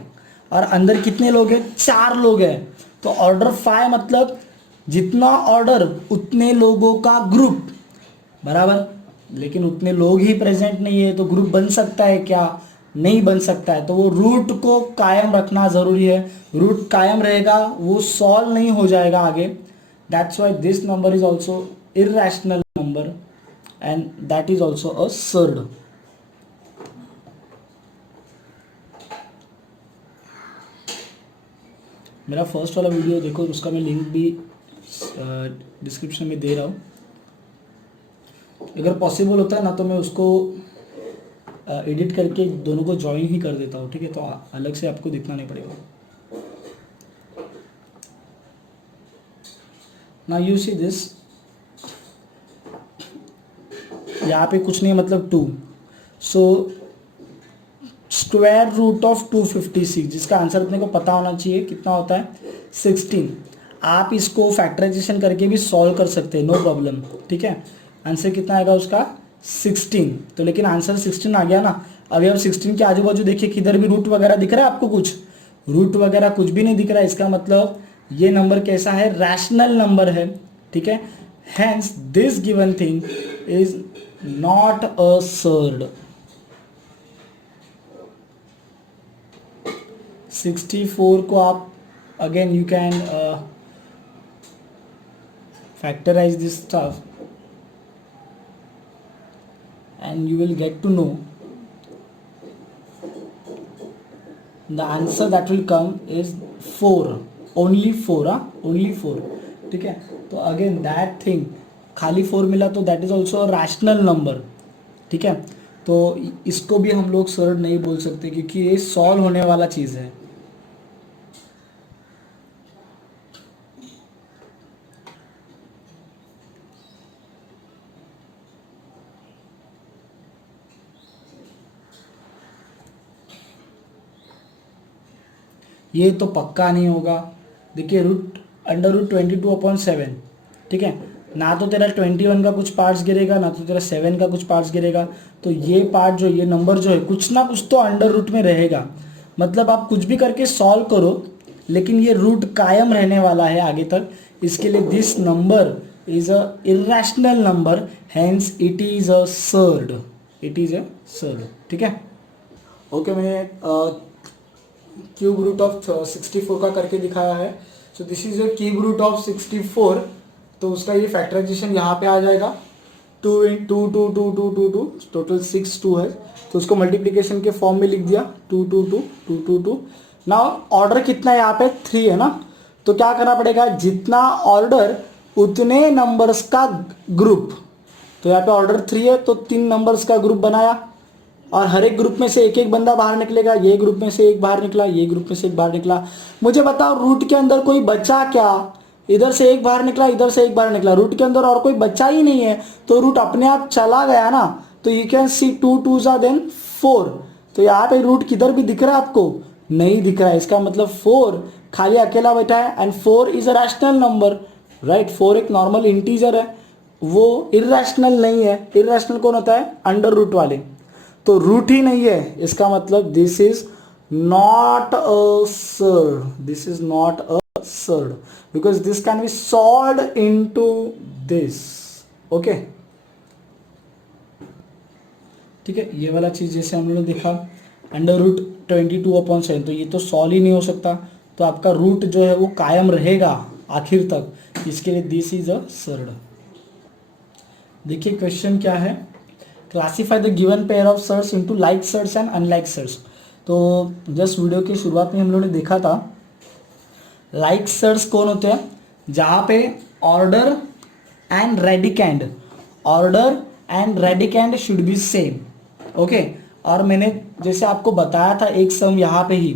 और अंदर कितने लोग हैं? 4 लोग हैं। तो ऑर्डर 5 मतलब जितना ऑर्डर उतने लोगों का ग्रुप, बराबर। लेकिन उतने लोग ही प्रेजेंट नहीं है तो ग्रुप बन सकता है क्या? नहीं बन सकता है। तो वो रूट को कायम रखना ज़रूरी है, रूट कायम रहेगा वो सॉल्व नहीं हो जाएगा आगे। That's why this number is also irrational number and that is also a surd. मेरा फर्स्ट वाला वीडियो देखो, उसका मैं लिंक भी डिस्क्रिप्शन में दे रहा हूँ। अगर पॉसिबल होता है ना तो मैं उसको एडिट करके दोनों को ज्वाइन ही कर देता हूँ, ठीक है, तो अलग से आपको दिखना नहीं पड़ेगा। ना यू सी दिस, यहाँ पे कुछ नहीं है, मतलब 2। सो स्क्वायर रूट ऑफ 256, जिसका आंसर अपने को पता होना चाहिए कितना होता है? 16। आप इसको फैक्टराइजेशन करके भी सॉल्व कर सकते हैं, नो प्रॉब्लम, ठीक है। आंसर कितना आएगा उसका? 16। तो लेकिन आंसर 16 आ गया ना। अभी आप 16 के आजू बाजू देखिए किधर भी रूट वगैरह दिख रहा है आपको? कुछ रूट वगैरह कुछ भी नहीं दिख रहा है। इसका मतलब ये नंबर कैसा है? रैशनल नंबर है, ठीक है। Hence this given thing is not a surd. 64 को आप again you can factorize this stuff and you will get to know the answer that will come is 4, only 4, only 4, ठीक है। तो अगेन दैट थिंग खाली 4 मिला तो that is also rational number, ठीक है। तो इसको भी हम लोग सर्ड नहीं बोल सकते क्योंकि ये सॉल्व होने वाला चीज़ है। ये तो पक्का नहीं होगा। देखिए रूट अंडर रूट 22/7, ठीक है, ना तो तेरा 21 का कुछ पार्ट्स गिरेगा, ना तो तेरा 7 का कुछ पार्ट्स गिरेगा। तो ये पार्ट जो, ये नंबर जो है कुछ ना कुछ तो अंडर रूट में रहेगा। मतलब आप कुछ भी करके सॉल्व करो लेकिन ये रूट कायम रहने वाला है आगे तक। इसके लिए this number is a irrational number, hence it is a surd, it is a surd, ठीक है। ओके, मैंने क्यूब रूट ऑफ 64 का करके दिखाया है। So this is a cube root of 64। तो उसका ये फैक्टराइजेशन यहाँ पे आ जाएगा, 2 इन 2 2 2 2 2 2, टोटल 6 2 है। तो उसको मल्टीप्लिकेशन के फॉर्म में लिख दिया, 2 2 2 2 2 2। ना ऑर्डर कितना है यहाँ पे, 3 है ना। तो क्या करना पड़ेगा, जितना ऑर्डर उतने नंबर्स का ग्रुप। तो यहाँ पे ऑर्डर 3 है तो 3 नंबर्स का ग्रुप बनाया, और हर एक ग्रुप में से एक एक बंदा बाहर निकलेगा। ये ग्रुप में से एक बाहर निकला, ये ग्रुप में से एक बाहर निकला। मुझे बताओ रूट के अंदर कोई बचा क्या? इधर से एक बाहर निकला, इधर से एक बाहर निकला, रूट के अंदर और कोई बचा ही नहीं है। तो रूट अपने आप चला गया ना। तो यू कैन सी 2 2 ज़ा देन 4। तो यहाँ पे रूट किधर भी दिख रहा है आपको? नहीं दिख रहा है। इसका मतलब 4 खाली अकेला बैठा है, and 4 is a rational number, right. 4 एक नॉर्मल इंटीजर है, वो इररेशनल नहीं है। इररेशनल कौन होता है? अंडर रूट वाले। तो रूट ही नहीं है, इसका मतलब this is not a surd, this is not a surd, because this can B solved into this. Okay, ठीक है। ये वाला चीज जैसे हम लोगों ने देखा अंडर रूट 22/7, तो ये तो सॉल्व ही नहीं हो सकता। तो आपका रूट जो है वो कायम रहेगा आखिर तक। इसके लिए दिस इज अ सर्ड। देखिए क्वेश्चन क्या है, classify the given pair of surds into like surds and unlike surds. तो जस्ट वीडियो की शुरुआत में हम लोगों ने देखा था लाइक सर्ड्स कौन होते हैं, जहाँ पे order and radicand, order and radicand should B same. Okay, और मैंने जैसे आपको बताया था एक सम यहाँ पे ही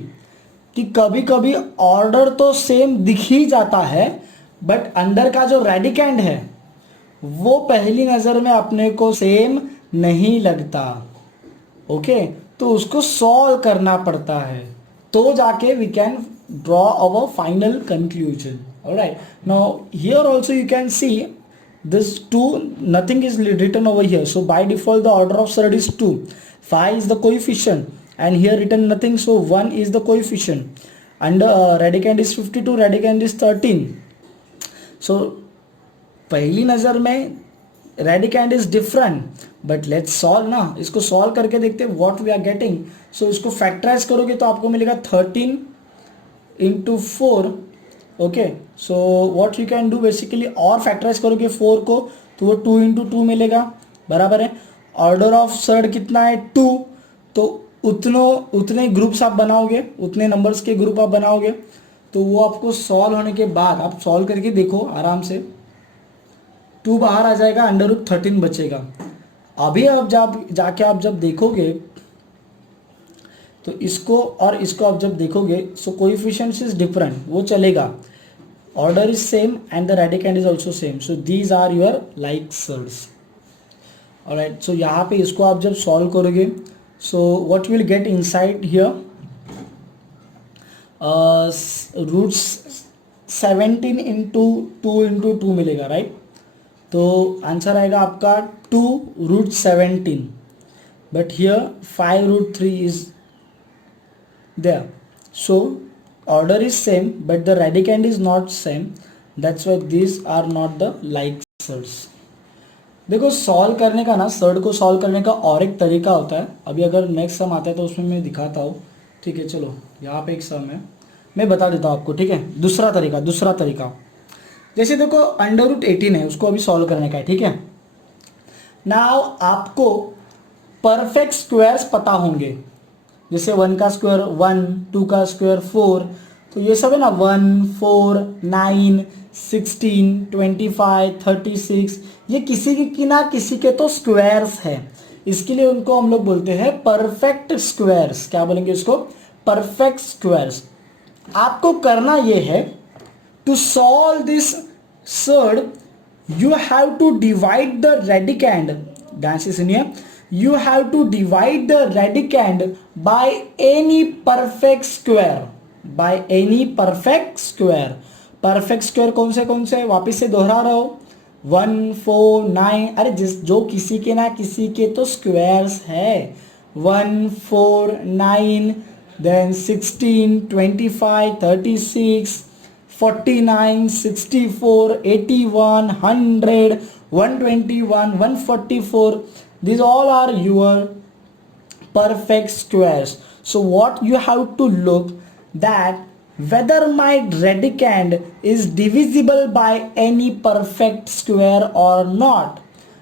कि कभी कभी ऑर्डर तो सेम दिख ही जाता है, बट अंदर का जो रेडिकेंड है वो पहली नज़र में अपने को सेम नहीं लगता। ओके, तो उसको सॉल्व करना पड़ता है, तो जाके we can draw our final conclusion. Alright, now here also you can see this 2, nothing is written over here, so by default the order of surd is 2. 5 is the coefficient, and here written nothing, so 1 is the coefficient, and radicand is 52, radicand is 13. So पहली नज़र में radicand is different, but let's solve ना, इसको solve करके देखते हैं what we are getting. सो इसको factorise करोगे तो आपको मिलेगा 13 into 4। Okay, so what you can do basically, और फैक्टराइज करोगे 4 को तो वो 2 इंटू 2 मिलेगा, बराबर है। ऑर्डर ऑफ सर्ड कितना है? 2। तो उतने ग्रुप्स आप बनाओगे, उतने नंबर्स के ग्रुप आप बनाओगे। तो वो आपको सॉल्व होने के बाद आप सॉल्व करके देखो आराम से, 2 बाहर आ जाएगा, अंडर रूट 13 बचेगा। अभी अब जब जाके आप जब देखोगे तो इसको और इसको आप जब देखोगे, सो कोएफिशिएंट्स इज डिफरेंट, वो चलेगा। Order is same and the radicand is also same, so these are your like surds. Alright, so यहाँ पे इसको आप जब सॉल्व करोगे, so what will get inside here, roots 17 into 2 into 2 मिलेगा, राइट। तो आंसर आएगा आपका 2 root 17, but here 5 root 3 is there. So order is same but the radicand is not same, that's why these are not the like surds. देखो solve करने का ना, surd को solve करने का और एक तरीका होता है। अभी अगर नेक्स्ट सम आता है तो उसमें मैं दिखाता हूँ, ठीक है। चलो यहाँ पे एक सम है, मैं बता देता हूँ आपको, ठीक है। दूसरा तरीका जैसे देखो अंडर रूट 18 है, उसको अभी सॉल्व करने का है, ठीक है। नाउ आपको परफेक्ट स्क्वायर्स पता होंगे, जैसे 1 का स्क्वायर 1, 2 का स्क्वायर 4, तो ये सब है ना 1, 4, 9, 16, 25, 36, ये किसी की ना किसी के तो स्क्वायर्स है। इसके लिए उनको हम लोग बोलते हैं परफेक्ट स्क्वायर्स। क्या बोलेंगे इसको? Perfect squares. आपको करना ये है, to solve this surd you have to divide the radicand, dance is in here, you have to divide the radicand by any perfect square. Bye any perfect square. Perfect square कौन से वापिस से दोहरा रहा हो, 1 4 9, अरे जिस जो किसी के ना किसी के तो स्क्वायर्स है, 1 4 9, then 16 25 36 49 64 81 100 121 144, these all are your perfect squares. So what you have to look that whether my radicand is divisible by any perfect square or not.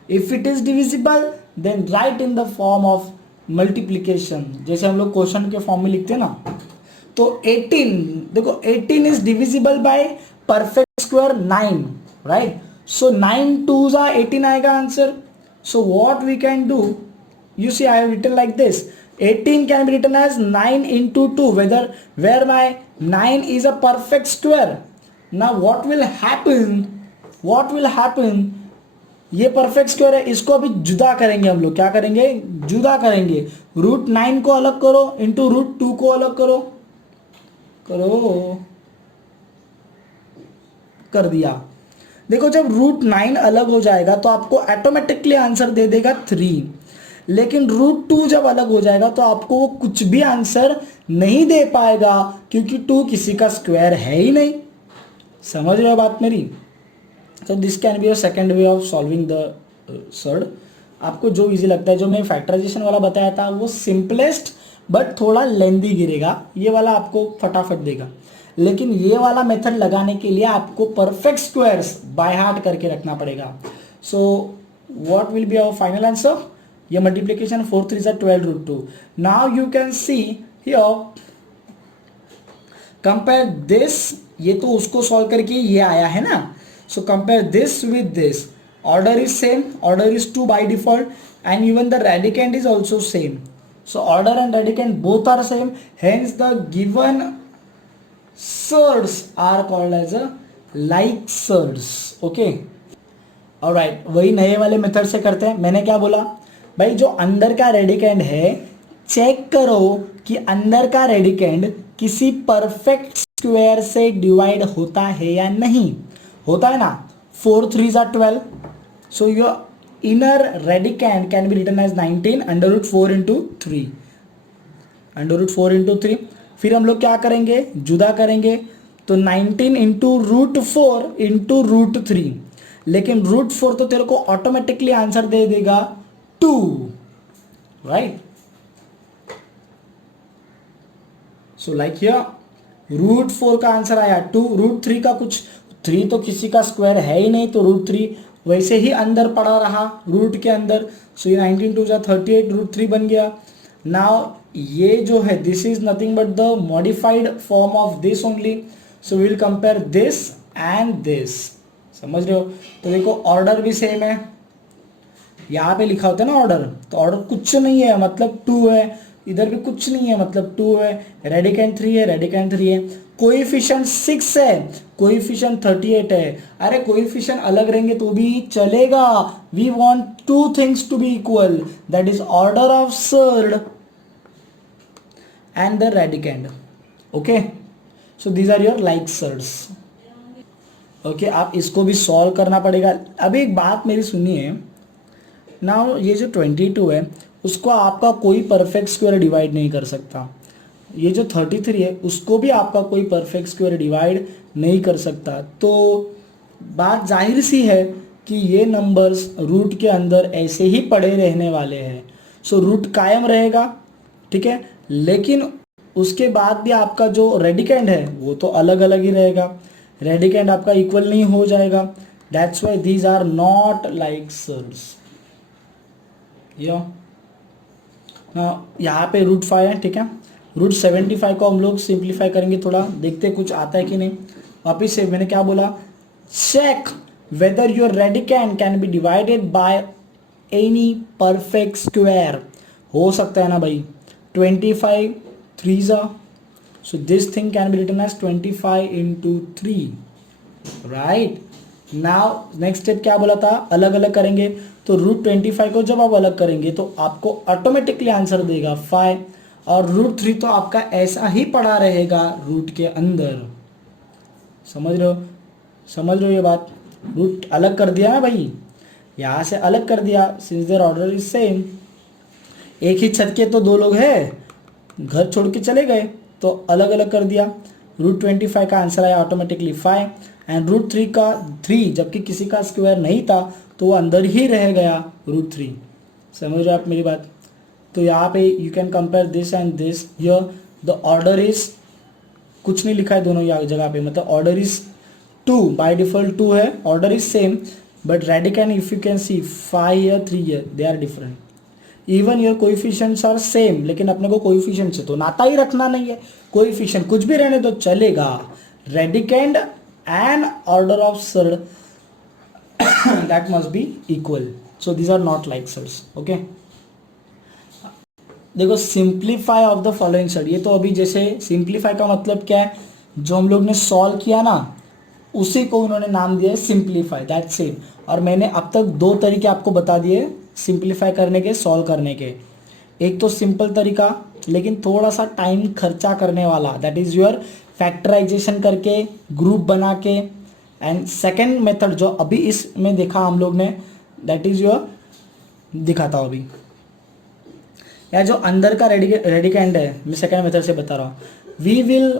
If it is divisible then write in the form of multiplication, जैसे हम लोग question के form में लिखते हैं ना, तो 18 देखो 18 is divisible by perfect square 9, right? So 9 2s are 18 आएगा answer. So what we can do, you see I have written like this, 18 can be written as 9 into 2, where my 9 is a perfect square. Now what will happen, ये perfect square है, इसको अभी जुदा करेंगे हम लोग, क्या करेंगे, जुदा करेंगे. रूट 9 को अलग करो इंटू रूट 2 को अलग करो, कर दिया. देखो जब रूट 9 अलग हो जाएगा तो आपको ऑटोमेटिकली आंसर दे देगा 3, लेकिन रूट 2 जब अलग हो जाएगा तो आपको वो कुछ भी आंसर नहीं दे पाएगा, क्योंकि 2 किसी का स्क्वायर है ही नहीं. समझ रहे हो बात मेरी? तो this can be your second way of solving the surd. आपको जो इजी लगता है, जो मैं फैक्टराइजेशन वाला बताया था वो सिंपलेस्ट बट थोड़ा लेंदी गिरेगा, ये वाला आपको फटाफट देगा. लेकिन ये वाला मेथड लगाने के लिए आपको परफेक्ट स्क्वायर्स बाय हार्ट करके रखना पड़ेगा. So what will be our final answer? ये multiplication 4 3 12 root 2. Now you can see here, compare this, ये तो उसको सॉल्व करके ये आया है ना. So compare this with this, order is same, order is 2 by default, and even the radicand is also same. So order and radicand both are same, hence the given surds are called as a like surds. Okay, alright, वही नए वाले method से करते हैं. मैंने क्या बोला भाई, जो अंदर का रेडिकेंड है चेक करो कि अंदर का रेडिकेंड किसी परफेक्ट स्क्वायर से डिवाइड होता है या नहीं होता है ना. 4 3s are 12. So your inner radicand can be written as 19 under root 4 into 3. Under root 4 into 3. फिर हम लोग क्या करेंगे, जुदा करेंगे. तो 19 into root 4 into root 3. लेकिन root 4 तो तेरे को ऑटोमेटिकली आंसर दे देगा 2, right? So like here root 4 का आंसर आया 2, रूट 3 का कुछ, 3 तो किसी का स्क्वायर है ही नहीं, तो रूट 3 वैसे ही अंदर पड़ा रहा रूट के अंदर. सो ये 19 2 38 रूट 3 बन गया. नाउ ये जो है this is nothing but the modified form of this only. So we will compare this and this. समझ रहे हो? तो देखो ऑर्डर भी सेम है, यहाँ पे लिखा होता है ना ऑर्डर, तो ऑर्डर कुछ नहीं है मतलब 2 है, इधर भी कुछ नहीं है मतलब 2 है. रेडिकेंड 3 है, रेडिकेंड 3 है. कोएफिशिएंट 6 है, कोएफिशिएंट 38 है. अरे कोएफिशिएंट अलग रहेंगे तो भी चलेगा. We want 2 things to be equal, that is order of surd and the radicand. Okay, so these are your like surds. Okay, आप इसको भी सॉल्व करना पड़ेगा. अभी एक बात मेरी सुनिए. नाउ ये जो 22 है उसको आपका कोई परफेक्ट स्क्वायर डिवाइड नहीं कर सकता. ये जो 33 है उसको भी आपका कोई परफेक्ट स्क्वायर डिवाइड नहीं कर सकता. तो बात जाहिर सी है कि ये नंबर्स रूट के अंदर ऐसे ही पड़े रहने वाले हैं. सो रूट कायम रहेगा, ठीक है, लेकिन उसके बाद भी आपका जो रेडिकेंड है वो तो अलग अलग ही रहेगा. रेडिकेंड आपका इक्वल नहीं हो जाएगा. That's why these are not like surds. यहाँ पे रूट 5 है, ठीक है. रूट 75 को हम लोग सिंप्लीफाई करेंगे, थोड़ा देखते कुछ आता है कि नहीं. वापिस से मैंने क्या बोला, check whether your radicand can be divided by any perfect square. हो सकता है ना भाई, 25 3s, so this thing can be written as 25 into 3, right. Now next step क्या बोला था, अलग अलग करेंगे. तो रूट 25 को जब आप अलग करेंगे तो आपको ऑटोमेटिकली आंसर देगा 5. और रूट 3 तो आपका ऐसा ही पड़ा रहेगा रूट के अंदर। समझ रहे हो, समझ रहे हो ये बात? रूट अलग कर दिया ना भाई, यहाँ से अलग कर दिया, since their order is same. एक ही छत के तो दो लोग हैं, घर छोड़ के चले गए तो अलग अलग कर दिया। रूट 25 का आंसर आया ऑटोमेटिकली 5, एंड रूट 3 का 3, जबकि किसी का स्क्वायर नहीं था तो वो अंदर ही रह गया रूट 3। समझ रहे हो आप मेरी बात? तो यहाँ पे you can compare this and this. Here the order is, कुछ नहीं लिखा है दोनों जगह पे, मतलब ऑर्डर इज 2, बाय डिफॉल्ट 2 है, order is same, but radicand if you can see 5 year 3 year they are different. Even your coefficients are same, लेकिन अपने को कोएफिशिएंट से तो नाता ही रखना नहीं है, कोएफिशिएंट कुछ भी रहने तो चलेगा। Radicand and order of surd that must be equal, so these are not like surds. Okay, देखो simplify of the following surd, ये तो अभी जैसे सिंप्लीफाई का मतलब क्या है, जो हम लोग ने सॉल्व किया ना उसी को उन्होंने नाम दिया है सिंप्लीफाई, दैट्स इट। और मैंने अब तक दो तरीके आपको बता दिए सिंप्लीफाई करने के, सॉल्व करने के। एक तो सिंपल तरीका लेकिन थोड़ा सा टाइम खर्चा करने वाला, दैट इज योर फैक्टराइजेशन करके ग्रुप बना के, एंड सेकेंड मेथड जो अभी इसमें देखा हम लोग ने, दैट इज योर, दिखाता हूँ अभी, या जो अंदर का रेडिकेंड है, मैं सेकेंड मेथड से बता रहा हूँ। We will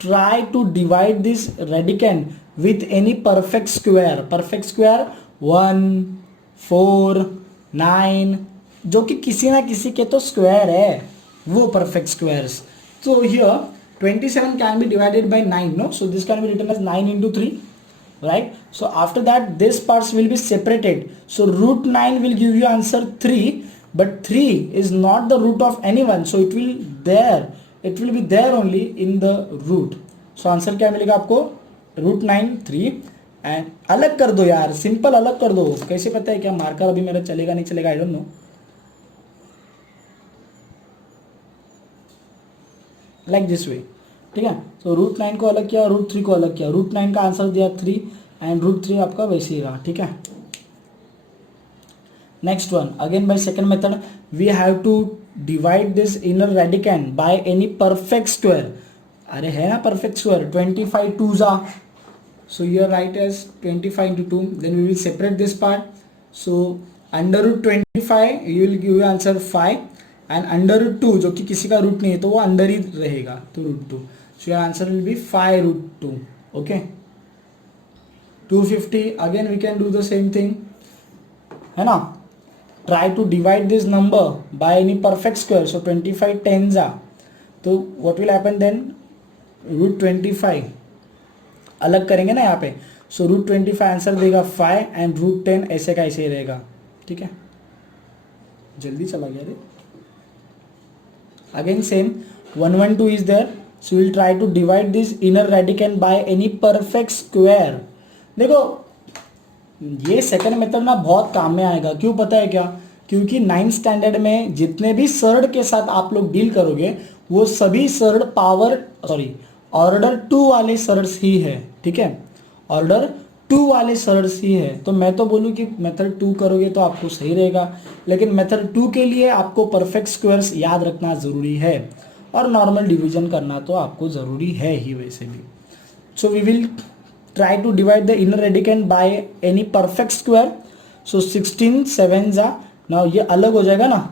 try to divide this radicand with any perfect square. Perfect square 1, 4, 9, जो कि किसी ना किसी के तो स्क्वायर है, वो परफेक्ट स्क्वायर्स। तो here 27 can be divided by 9, no, so this can be written as 9 into 3, right? So after that this parts will be separated, so root 9 will give you answer 3, but 3 is not the root of anyone, so it will be there only in the root. So answer क्या मिलेगा आपको? root 9 3, and अलग कर दो यार, simple अलग कर दो। कैसे पता है क्या? मार्कर अभी मेरा चलेगा नहीं चलेगा, I don't know, like this way, ठीक है। तो रूट 9 को अलग किया, रूट 3 को अलग किया, रूट 9 का आंसर दिया 3, एंड रूट 3 आपका वैसे ही रहा, ठीक है। Next one, again by second method, we have to divide this inner radicand by any perfect square. अरे है ना perfect square, 25 2s are, so you write as 25 into 2, then we will separate this part, so under root 25 you will give answer 5, and under root 2 जो कि किसी का root नहीं है तो वो अंदर ही रहेगा, तो root 2, so your answer will be 5 root 2, okay। 250, again we can do the same thing, है ना। try to divide this number by any perfect square, so 25 10s are, तो what will happen then, root 25 अलग करेंगे ना यहाँ पे, so root 25 answer देगा 5, and root 10 ऐसे का ऐसे ही रहेगा, ठीक है। जल्दी चला गया रे। Again same 112 is there, so will try to divide this inner radicand by any perfect square. देखो ये सेकंड मेथड ना बहुत काम में आएगा, क्यों पता है क्या? क्योंकि 9th स्टैंडर्ड में जितने भी सर्ड के साथ आप लोग डील करोगे वो सभी सर्ड ऑर्डर 2 वाले सर्ड्स ही है, ठीक है, ऑर्डर 2 वाले सर्ड्स ही है। तो मैं तो बोलूँ कि मेथड 2 करोगे तो आपको सही रहेगा, लेकिन मेथड 2 के लिए आपको परफेक्ट स्क्वायर्स याद रखना ज़रूरी है, और नॉर्मल डिवीजन करना तो आपको ज़रूरी है ही वैसे भी। So we will try to divide the inner radicand by any perfect square, so 16 7s are, now ये अलग हो जाएगा ना,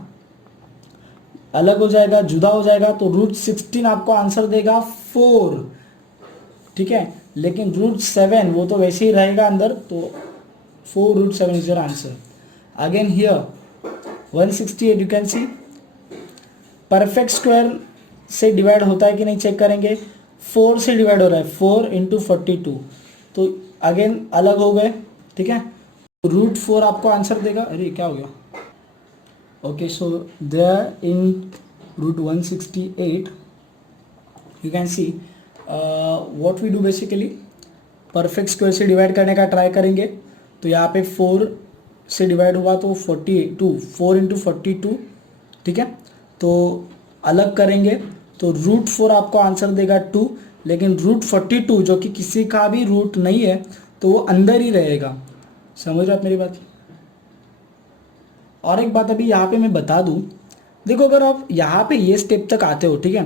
अलग हो जाएगा, जुदा हो जाएगा, तो रूट 16 आपको आंसर देगा 4, ठीक है, लेकिन रूट 7 वो तो वैसे ही रहेगा अंदर, तो 4 root 7 is your answer. Again here 168 you can see, perfect square से डिवाइड होता है कि नहीं चेक करेंगे, 4 से डिवाइड हो रहा है, 4 into 42, तो अगेन अलग हो गए, ठीक है, रूट 4 आपको आंसर देगा। अरे क्या हो गया? Okay, so there in root 168 you can see what we do basically, perfect square से डिवाइड करने का ट्राई करेंगे, तो यहाँ पे 4 से डिवाइड हुआ तो 42, 4 into 42, ठीक है, तो अलग करेंगे तो रूट 4 आपको आंसर देगा 2, लेकिन रूट 42 जो कि किसी का भी रूट नहीं है तो वो अंदर ही रहेगा। समझ रहे आप मेरी बात? और एक बात अभी यहाँ पे मैं बता दूँ, देखो अगर आप यहाँ पे ये स्टेप तक आते हो, ठीक है,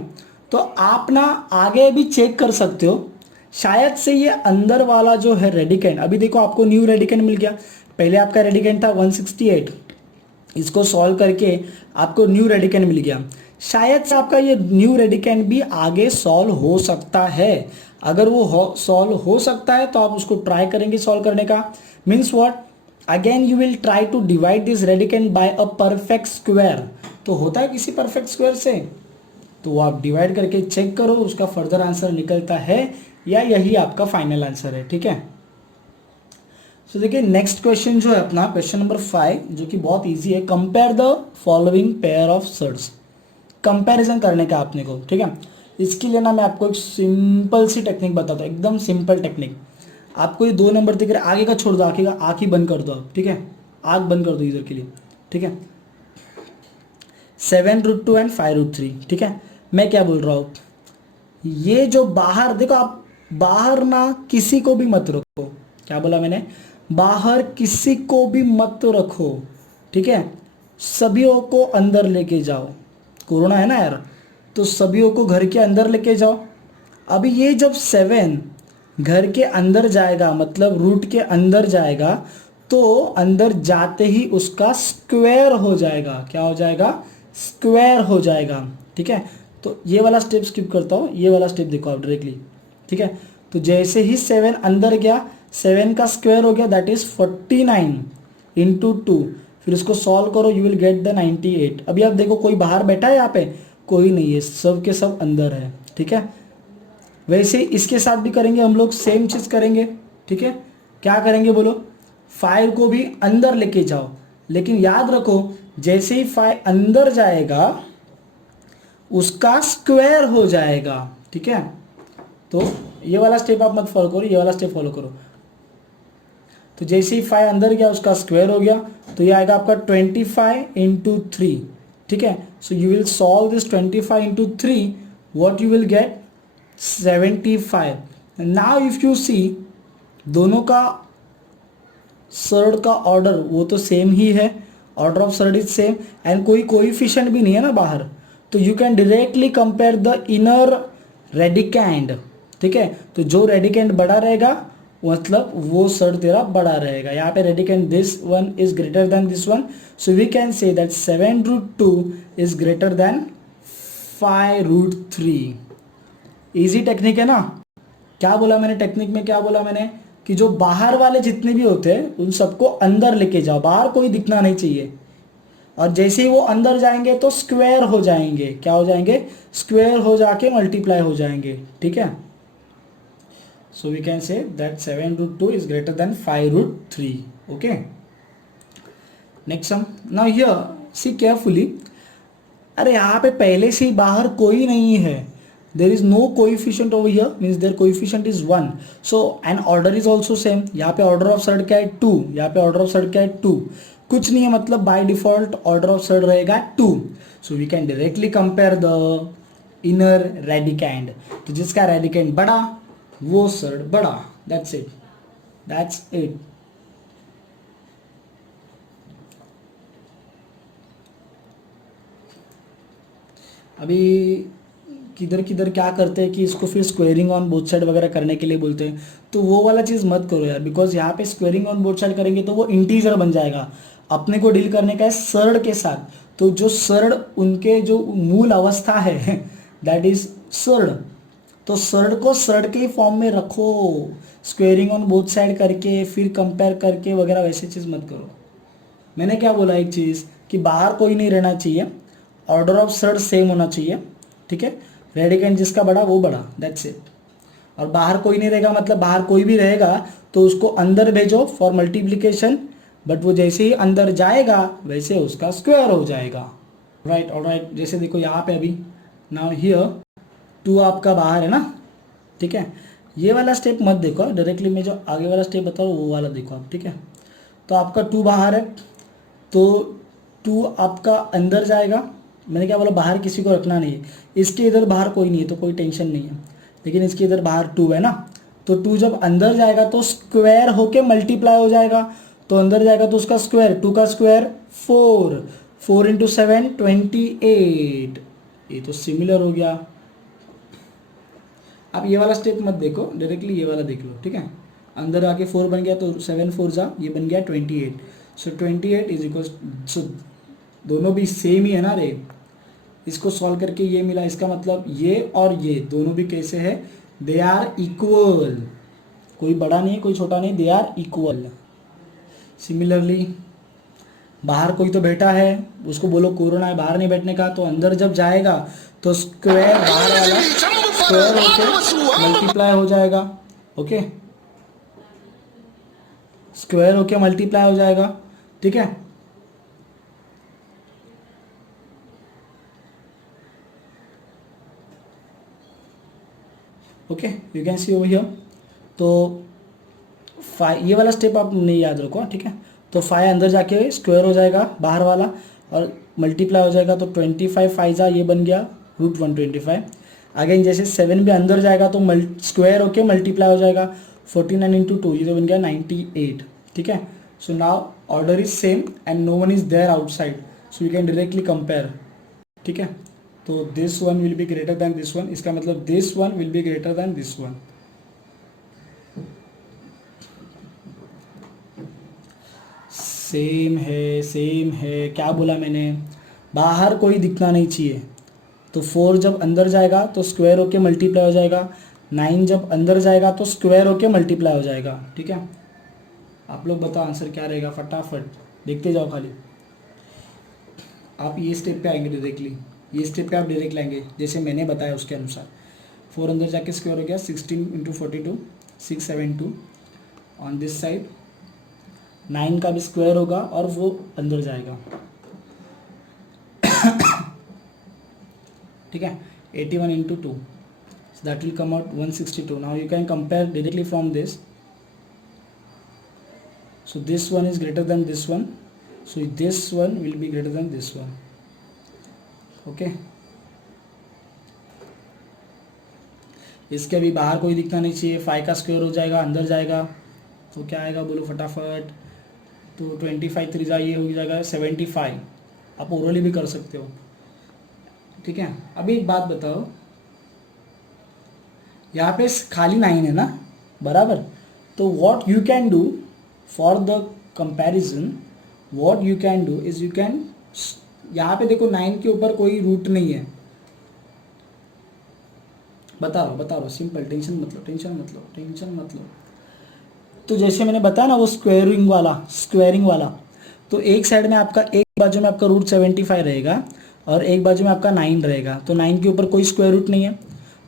तो आप ना आगे भी चेक कर सकते हो, शायद से ये अंदर वाला जो है रेडिकेंड, अभी देखो आपको न्यू रेडिकेंड मिल गया, पहले आपका रेडिकेंड था 168, इसको सॉल्व करके आपको न्यू रेडिकेंड मिल गया, शायद से आपका ये न्यू रेडिकेंड भी आगे सॉल्व हो सकता है। अगर वो सॉल्व हो सकता है तो आप उसको ट्राई करेंगे सॉल्व करने का। Means what, again you will try to divide this radicand by a perfect square. तो होता है किसी परफेक्ट स्क्वायर से, तो वो आप डिवाइड करके चेक करो उसका फर्दर आंसर निकलता है या यही आपका फाइनल आंसर है, ठीक है। सो देखिए नेक्स्ट क्वेश्चन जो है अपना क्वेश्चन नंबर 5, जो कि बहुत इजी है। Compare the following pair of surds, comparison करने का आपने को, ठीक है। इसके लिए ना मैं आपको एक सिंपल सी टेक्निक बताता हूँ, एकदम सिंपल टेक्निक। आपको ये 2 नंबर दिख रहे हैं, आगे का छोड़ दो, आगे का आँख ही बंद कर दो आप, ठीक है, आँख बंद कर दो इधर के लिए, ठीक है। 7√2 एंड 5√3, ठीक है। मैं क्या बोल रहा हूँ, ये जो बाहर देखो आप, बाहर ना किसी को भी मत रखो, क्या बोला मैंने, बाहर किसी को भी मत रखो, ठीक है। सभीयों को अंदर लेके जाओ, कोरोना है ना यार, तो सभीयों को घर के अंदर लेके जाओ। अभी ये जब 7 घर के अंदर जाएगा, मतलब रूट के अंदर जाएगा, तो अंदर जाते ही उसका स्क्वायर हो जाएगा, क्या हो जाएगा, स्क्वायर हो जाएगा, ठीक है। तो ये वाला स्टेप स्किप करता हूँ, ये वाला स्टेप देखो आप डायरेक्टली, ठीक है। तो जैसे ही 7 अंदर गया, 7 का स्क्वायर हो गया, दैट इज 49 इंटू 2, फिर इसको सॉल्व करो, यू विल गेट द 98। अभी आप देखो कोई बाहर बैठा है यहाँ पे, कोई नहीं है, सब के सब अंदर है, ठीक है। वैसे इसके साथ भी करेंगे हम लोग, सेम चीज़ करेंगे, ठीक है। क्या करेंगे बोलो, 5 को भी अंदर लेके जाओ, लेकिन याद रखो जैसे ही 5 अंदर जाएगा उसका स्क्वायर हो जाएगा, ठीक है। तो ये वाला स्टेप आप मत फॉलो करो, ये वाला स्टेप फॉलो करो। तो जैसे ही 5 अंदर गया उसका स्क्वायर हो गया, तो ये आएगा आपका 25 इंटू 3, ठीक है। So you will solve this 25 into 3, what you will get 75। Now if you see, दोनों का सर्ड का ऑर्डर वो तो सेम ही है, order of surd is same, and कोई कोएफिशिएंट भी नहीं है ना बाहर, तो you can directly compare the inner radicand, ठीक है। तो जो रेडिकेंड बड़ा रहेगा मतलब वो सर्ड तेरा बड़ा रहेगा। यहाँ पे radicand this one is greater than this one, so we can say that 7√2 is greater than 5√3। Easy technique है ना। क्या बोला मैंने टेक्निक में, क्या बोला मैंने, कि जो बाहर वाले जितने भी होते हैं उन सबको अंदर लेके जाओ, बाहर कोई दिखना नहीं चाहिए, और जैसे ही वो अंदर जाएंगे तो स्क्वायर हो जाएंगे, क्या हो जाएंगे, स्क्वायर हो जाके मल्टीप्लाई हो जाएंगे, ठीक है। So we can say that 7√2 is greater than 5√3, okay. Next sum, now here see carefully, अरे यहाँ पे पहले से ही बाहर कोई नहीं है, there is no coefficient over here, means their coefficient is 1, so and order is also same। यहाँ पे order of surd क्या है 2, यहाँ पे order of surd क्या है 2, कुछ नहीं है, मतलब by default order of surd रहेगा 2, so we can directly compare the inner radicand। तो जिसका radicand बड़ा वो surd बड़ा, that's it, that's it। अभी किधर किधर क्या करते हैं कि इसको फिर स्क्वेयरिंग ऑन बोथ साइड वगैरह करने के लिए बोलते हैं, तो वो वाला चीज़ मत करो यार, बिकॉज यहाँ पे स्क्वेयरिंग ऑन बोथ साइड करेंगे तो वो इंटीजर बन जाएगा। अपने को डील करने का है सर्ड के साथ, तो जो सर्ड उनके जो मूल अवस्था है दैट इज सर्ड, तो सर्ड को सर्ड के ही फॉर्म में रखो, स्क्वेयरिंग ऑन बोथ साइड करके फिर कंपेयर करके वगैरह वैसे चीज़ मत करो। मैंने क्या बोला, एक चीज़ कि बाहर कोई नहीं रहना चाहिए, ऑर्डर ऑफ सर्ड सेम होना चाहिए, ठीक है। रेडिकेंड जिसका बड़ा वो बड़ा, दैट्स इट। और बाहर कोई नहीं रहेगा मतलब बाहर कोई भी रहेगा तो उसको अंदर भेजो फॉर मल्टीप्लिकेशन, बट वो जैसे ही अंदर जाएगा वैसे उसका स्क्वायर हो जाएगा, राइट। ऑलराइट, जैसे देखो यहाँ पे अभी नाउ हियर 2 आपका बाहर है ना, ठीक है। ये वाला स्टेप मत देखो डायरेक्टली, मैं जो आगे वाला स्टेप बताऊँ वो वाला देखो आप, ठीक है। तो आपका 2 बाहर है, तो 2 आपका अंदर जाएगा, मैंने क्या बोला बाहर किसी को रखना नहीं है, इसके इधर बाहर कोई नहीं है तो कोई टेंशन नहीं है, लेकिन इसके इधर बाहर 2 है ना, तो 2 जब अंदर जाएगा तो स्क्वायर होके मल्टीप्लाई हो जाएगा, तो अंदर जाएगा तो उसका स्क्वायर, 2 का स्क्वायर 4, 4 इंटू 7 28, ये तो सिमिलर हो गया। आप ये वाला स्टेप मत देखो, डायरेक्टली ये वाला देख लो, ठीक है। अंदर आके 4 बन गया तो 7 4 जा, ये बन गया 28। सो 28 इज इक्वल, सो दोनों भी सेम ही है ना रे। इसको सॉल्व करके ये मिला, इसका मतलब ये और ये दोनों भी कैसे है, दे आर इक्वल। कोई बड़ा नहीं है कोई छोटा नहीं, दे आर इक्वल। सिमिलरली बाहर कोई तो बैठा है, उसको बोलो कोरोना है बाहर नहीं बैठने का, तो अंदर जब जाएगा तो स्क्वायर बाहर वाला स्क्वायर होके मल्टीप्लाई हो जाएगा। ओके, स्क्वायर होके मल्टीप्लाई हो जाएगा, ठीक है। Okay, you can see over here. तो 5, ये वाला स्टेप आप नहीं याद रखो, ठीक है। तो 5 अंदर जाके स्क्वायर हो जाएगा बाहर वाला और मल्टीप्लाई हो जाएगा, तो 25 5 जा, ये बन गया √125। अगेन जैसे 7 भी अंदर जाएगा तो स्क्वायर होके मल्टीप्लाई हो जाएगा, 49 इंटू 2, ये तो बन गया 98, ठीक है। So now order is same and no one is there outside, so you can directly compare, ठीक है। तो this one will be greater than this one, इसका मतलब this one will be greater than this one. Same है, क्या बोला मैंने, बाहर कोई दिखना नहीं चाहिए। तो 4 जब अंदर जाएगा तो स्क्वायर होके मल्टीप्लाई हो जाएगा, 9 जब अंदर जाएगा तो स्क्वायर होके मल्टीप्लाई हो जाएगा, ठीक है। आप लोग बताओ आंसर क्या रहेगा, फटाफट देखते जाओ खाली। आप ये स्टेप पे आएंगे डायरेक्टली, ये स्टेप पे आप डायरेक्ट लाएंगे जैसे मैंने बताया उसके अनुसार। 4 अंदर जाके स्क्वायर हो गया, 16 इंटू 42 672 ऑन दिस साइड, 9 का भी स्क्वायर होगा और वो अंदर जाएगा, ठीक है। 81 into 2, that will come out 162। Now you can compare directly from this, so this one is greater than this one, so this one will be greater than this one. Okay, इसके भी बाहर कोई दिखना नहीं चाहिए, 5 का स्क्वायर हो जाएगा अंदर जाएगा तो क्या आएगा बोलो फटाफट। तो 25 3 ये हो जाएगा 75, आप ओरली भी कर सकते हो, ठीक है। अभी एक बात बताओ, यहाँ पे खाली 9 है ना, बराबर। तो what you can do for the comparison, what you can do is you can, यहाँ पे देखो 9 के ऊपर कोई रूट नहीं है, बता रहा हूँ सिंपल, टेंशन मत लो। तो जैसे मैंने बताया ना वो स्क्वेयरिंग वाला, तो एक साइड में आपका, एक बाजू में आपका √75 रहेगा और एक बाजू में आपका 9 रहेगा, तो 9 के ऊपर कोई स्क्वायर रूट नहीं है।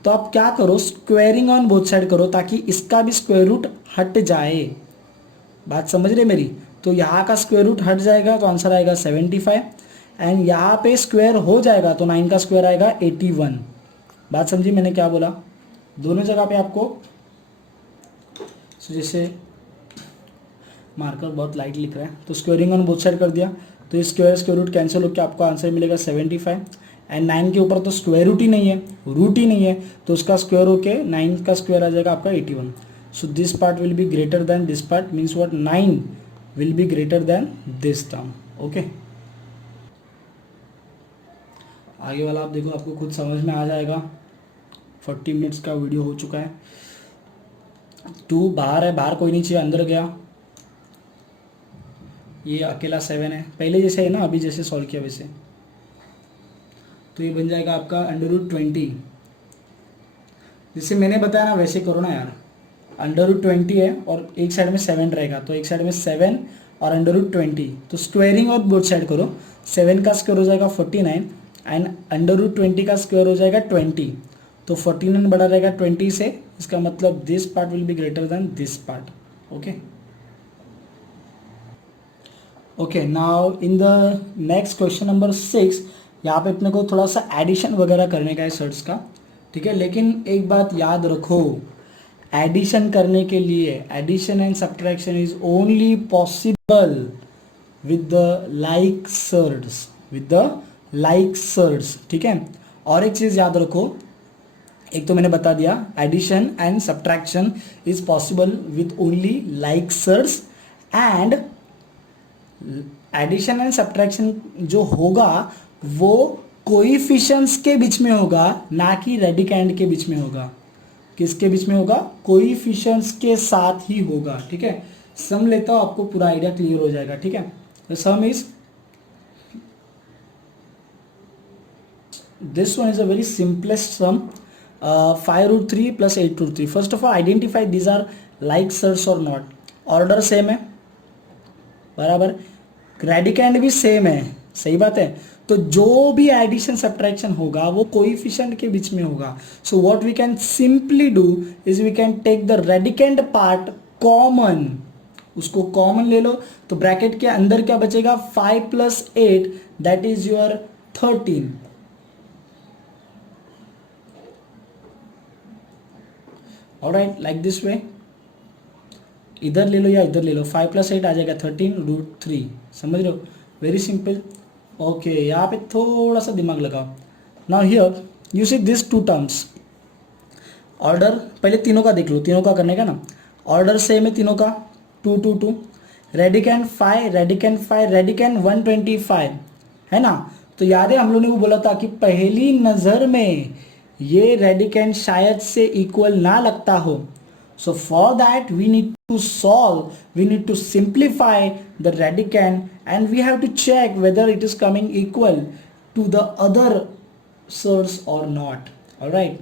तो आप क्या करो, स्क्वेयरिंग ऑन बोथ साइड करो ताकि इसका भी स्क्वायर रूट हट जाए। बात समझ रहे मेरी। तो यहाँ का स्क्वायर रूट हट जाएगा तो आंसर आएगा 75 एंड यहाँ पे स्क्वायर हो जाएगा तो 9 का स्क्वायर आएगा 81। बात समझी मैंने क्या बोला। दोनों जगह पे आपको, जैसे मार्कर बहुत लाइट लिख रहा है तो स्क्वेयरिंग ऑन बोथ साइड कर दिया, तो ये स्क्वायर रूट कैंसिल होकर आपको आंसर मिलेगा 75 एंड 9 के ऊपर तो स्क्वायर रूट ही नहीं है, तो उसका स्क्वायर होके 9 का स्क्वायर आ जाएगा आपका 81। So this part will be greater than this part, means what, 9 will be greater than this term. Okay, आगे वाला आप देखो, आपको खुद समझ में आ जाएगा। 40 मिनट्स का वीडियो हो चुका है। 2 बाहर है, बाहर कोई नहीं चाहिए, अंदर गया, ये अकेला 7 है, पहले जैसे है ना, अभी जैसे सॉल्व किया वैसे। तो ये बन जाएगा आपका √20, जैसे मैंने बताया ना वैसे करो ना यार। √20 है और एक साइड में 7 रहेगा, तो एक साइड में 7 और √20, तो स्क्वायरिंग और बोथ साइड करो। 7 का स्क्वायर हो जाएगा 49 एंड √20 का स्क्वायर हो जाएगा 20, तो 49 बड़ा रहेगा 20 से, इसका मतलब this part will be greater than this part. Okay okay, now in the next question number 6, यहाँ पे अपने को थोड़ा सा एडिशन वगैरह करने का है सर्ट्स का, ठीक है। लेकिन एक बात याद रखो, एडिशन करने के लिए addition and subtraction is only possible with the like surds, ठीक है। और एक चीज़ याद रखो, एक तो मैंने बता दिया addition and subtraction is possible with only like surds and addition and subtraction जो होगा वो कोइफिशिएंट्स के बीच में होगा, ना कि रेडिकैंड के बीच में होगा। किसके बीच में होगा? कोइफिशिएंट्स के साथ ही होगा। ठीक है, सम लेता हूं, आपको पूरा आइडिया क्लियर हो जाएगा। ठीक है, the some is this one is a very simplest sum, 5 root 3 plus 8 root 3. First of all identify these are like surds or not. Order same है, बराबर, रेडिकैंड भी सेम है, सही बात है। तो जो भी एडिशन सब्ट्रैक्शन होगा वो कोइफिशिएंट के बीच में होगा। So what we can simply do is we can take the radicand part common, उसको कॉमन ले लो, तो ब्रैकेट के अंदर क्या बचेगा? 5 plus 8 that is your 13। Alright, like this way, इधर ले लो या इधर ले लो, 5 प्लस 8 आ जाएगा 13 रूट 3। समझ रहे हो? Very simple. ओके, यहाँ पे थोड़ा सा दिमाग लगाओ। Now here you see this two terms, order पहले तीनों का देख लो, तीनों का करने का ना, ऑर्डर सेम है तीनों का, 2 2 2, रेडिकैंड 5 रेडिकैंड 5 रेडिकैंड 125 है ना। तो याद है हम लोगों ने वो बोला था कि पहली नज़र में ये रेडिकैंड शायद से इक्वल ना लगता हो। So for that we need to solve, we need to simplify the radicand and we have to check whether it is coming equal to the other surds or not. All right,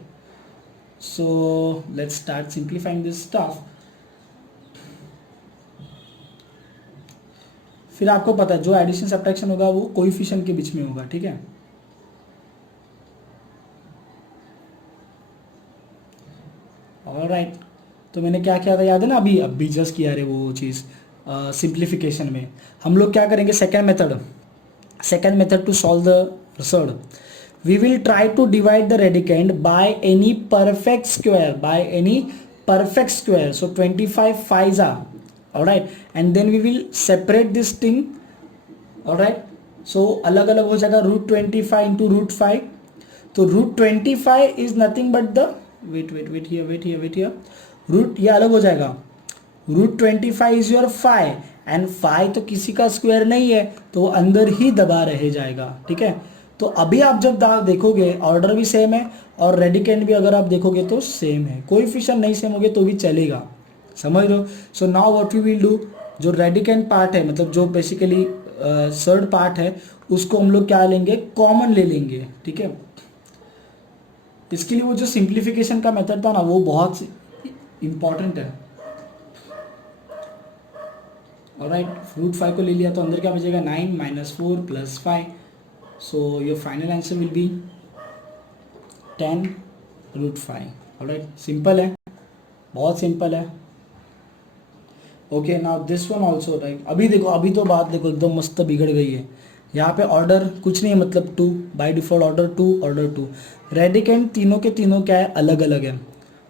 so let's start simplifying this stuff. फिर आपको पता है जो addition subtraction होगा वो coefficient के बीच में होगा। ठीक है, ऑलराइट, तो मैंने क्या किया था याद है ना, अभी जस्ट किया रे वो चीज़। सिंप्लीफिकेशन में हम लोग क्या करेंगे? Second method to solve the surd, we will try to divide the radicand by any perfect square, so 25 5s are, all right, and then we will separate this thing, all right, so अलग अलग हो जाएगा √25 into √5, तो √25 is nothing but the wait here root, ये अलग हो जाएगा, √25 is your 5 and 5 तो किसी का स्क्वायर नहीं है तो वो अंदर ही दबा रह जाएगा। ठीक है, तो अभी आप जब देखोगे ऑर्डर भी सेम है और रेडिकैंड भी अगर आप देखोगे तो सेम है, कोएफिशिएंट नहीं सेम होगे तो भी चलेगा। समझ लो? So now what we will do, जो रेडिकैंड पार्ट है, मतलब जो बेसिकली सर्ड पार्ट है, उसको हम लोग क्या लेंगे? कॉमन ले लेंगे। ठीक है, इसके लिए वो जो सिंप्लीफिकेशन का मेथड था ना वो बहुत इंपॉर्टेंट है। ऑलराइट, √5 को ले लिया तो अंदर क्या बचेगा? 9 - 4 + 5, so your final answer will be 10 √5। Alright, simple है, बहुत सिंपल है। Okay, now this one also right. अभी देखो, अभी तो बात देखो एकदम मस्त बिगड़ गई है। यहाँ पे ऑर्डर कुछ नहीं है, मतलब 2 बाय डिफॉल्ट, ऑर्डर 2। रेडिकैंड तीनों के तीनों क्या है? अलग अलग है।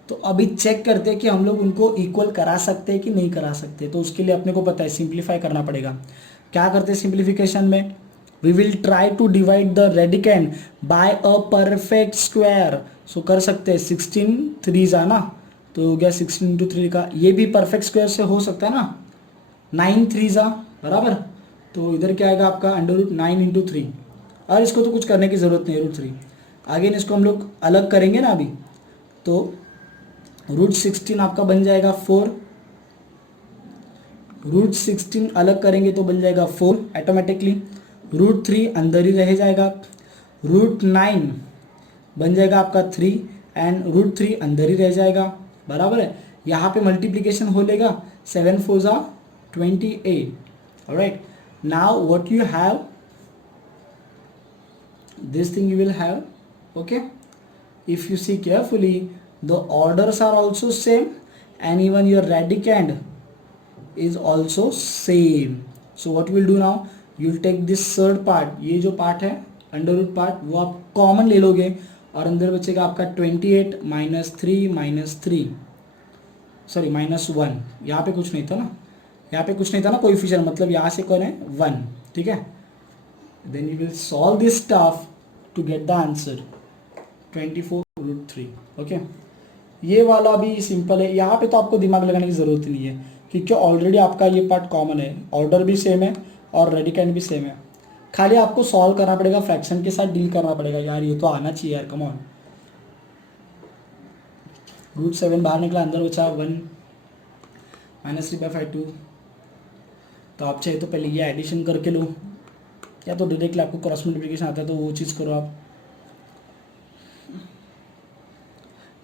तो अभी चेक करते हैं कि हम लोग उनको इक्वल करा सकते हैं कि नहीं करा सकते। तो उसके लिए अपने को पता है सिंप्लीफाई करना पड़ेगा। क्या करते हैं सिंप्लीफिकेशन में? We will try to divide the radicand by a perfect square. So कर सकते हैं 16 3s ना, तो हो गया 16 into 3 का, ये भी परफेक्ट स्क्वायर से हो सकता है ना, 9 3s बराबर, तो इधर क्या आएगा आपका? √9 into 3, और इसको तो कुछ करने की ज़रूरत नहीं है, √3। आगे इसको हम लोग अलग करेंगे ना अभी, तो √16 आपका बन जाएगा 4, √16 अलग करेंगे तो बन जाएगा 4 ऑटोमेटिकली, √3 अंदर ही रह जाएगा, √9 बन जाएगा आपका 3 एंड √3 अंदर ही रह जाएगा, बराबर है। यहाँ पे मल्टीप्लिकेशन हो लेगा, 7 4s are 28। Alright, now what you have, this thing you will have, okay, if you see carefully the orders are also same and even your radicand is also same. So what you will do now, you will take this third part, ये जो part है under root part, वो आप common ले लोगे और अंदर बचेगा आपका 28 - 3 सॉरी -1, यहाँ पे कुछ नहीं था ना, यहाँ पे कुछ नहीं था ना कोएफिशिएंट, मतलब यहाँ से कौन है? 1। ठीक है, then you will solve this stuff to get the answer 24 √3। Okay, ये वाला भी सिंपल है, यहाँ पे तो आपको दिमाग लगाने की ज़रूरत नहीं है क्योंकि ऑलरेडी आपका ये पार्ट कॉमन है, ऑर्डर भी सेम है, और रेडिकैंड भी सेम है, खाली आपको सॉल्व करना पड़ेगा, फ्रैक्शन के साथ डील करना पड़ेगा यार, ये तो आना चाहिए यार, कम ऑन। √7 बाहर निकला, अंदर बचा 1 -3/5 2। तो आप चाहे तो पहले ये एडिशन करके लो, या तो डायरेक्टली आपको क्रॉस मल्टीप्लिकेशन आता है तो वो चीज़ करो आप।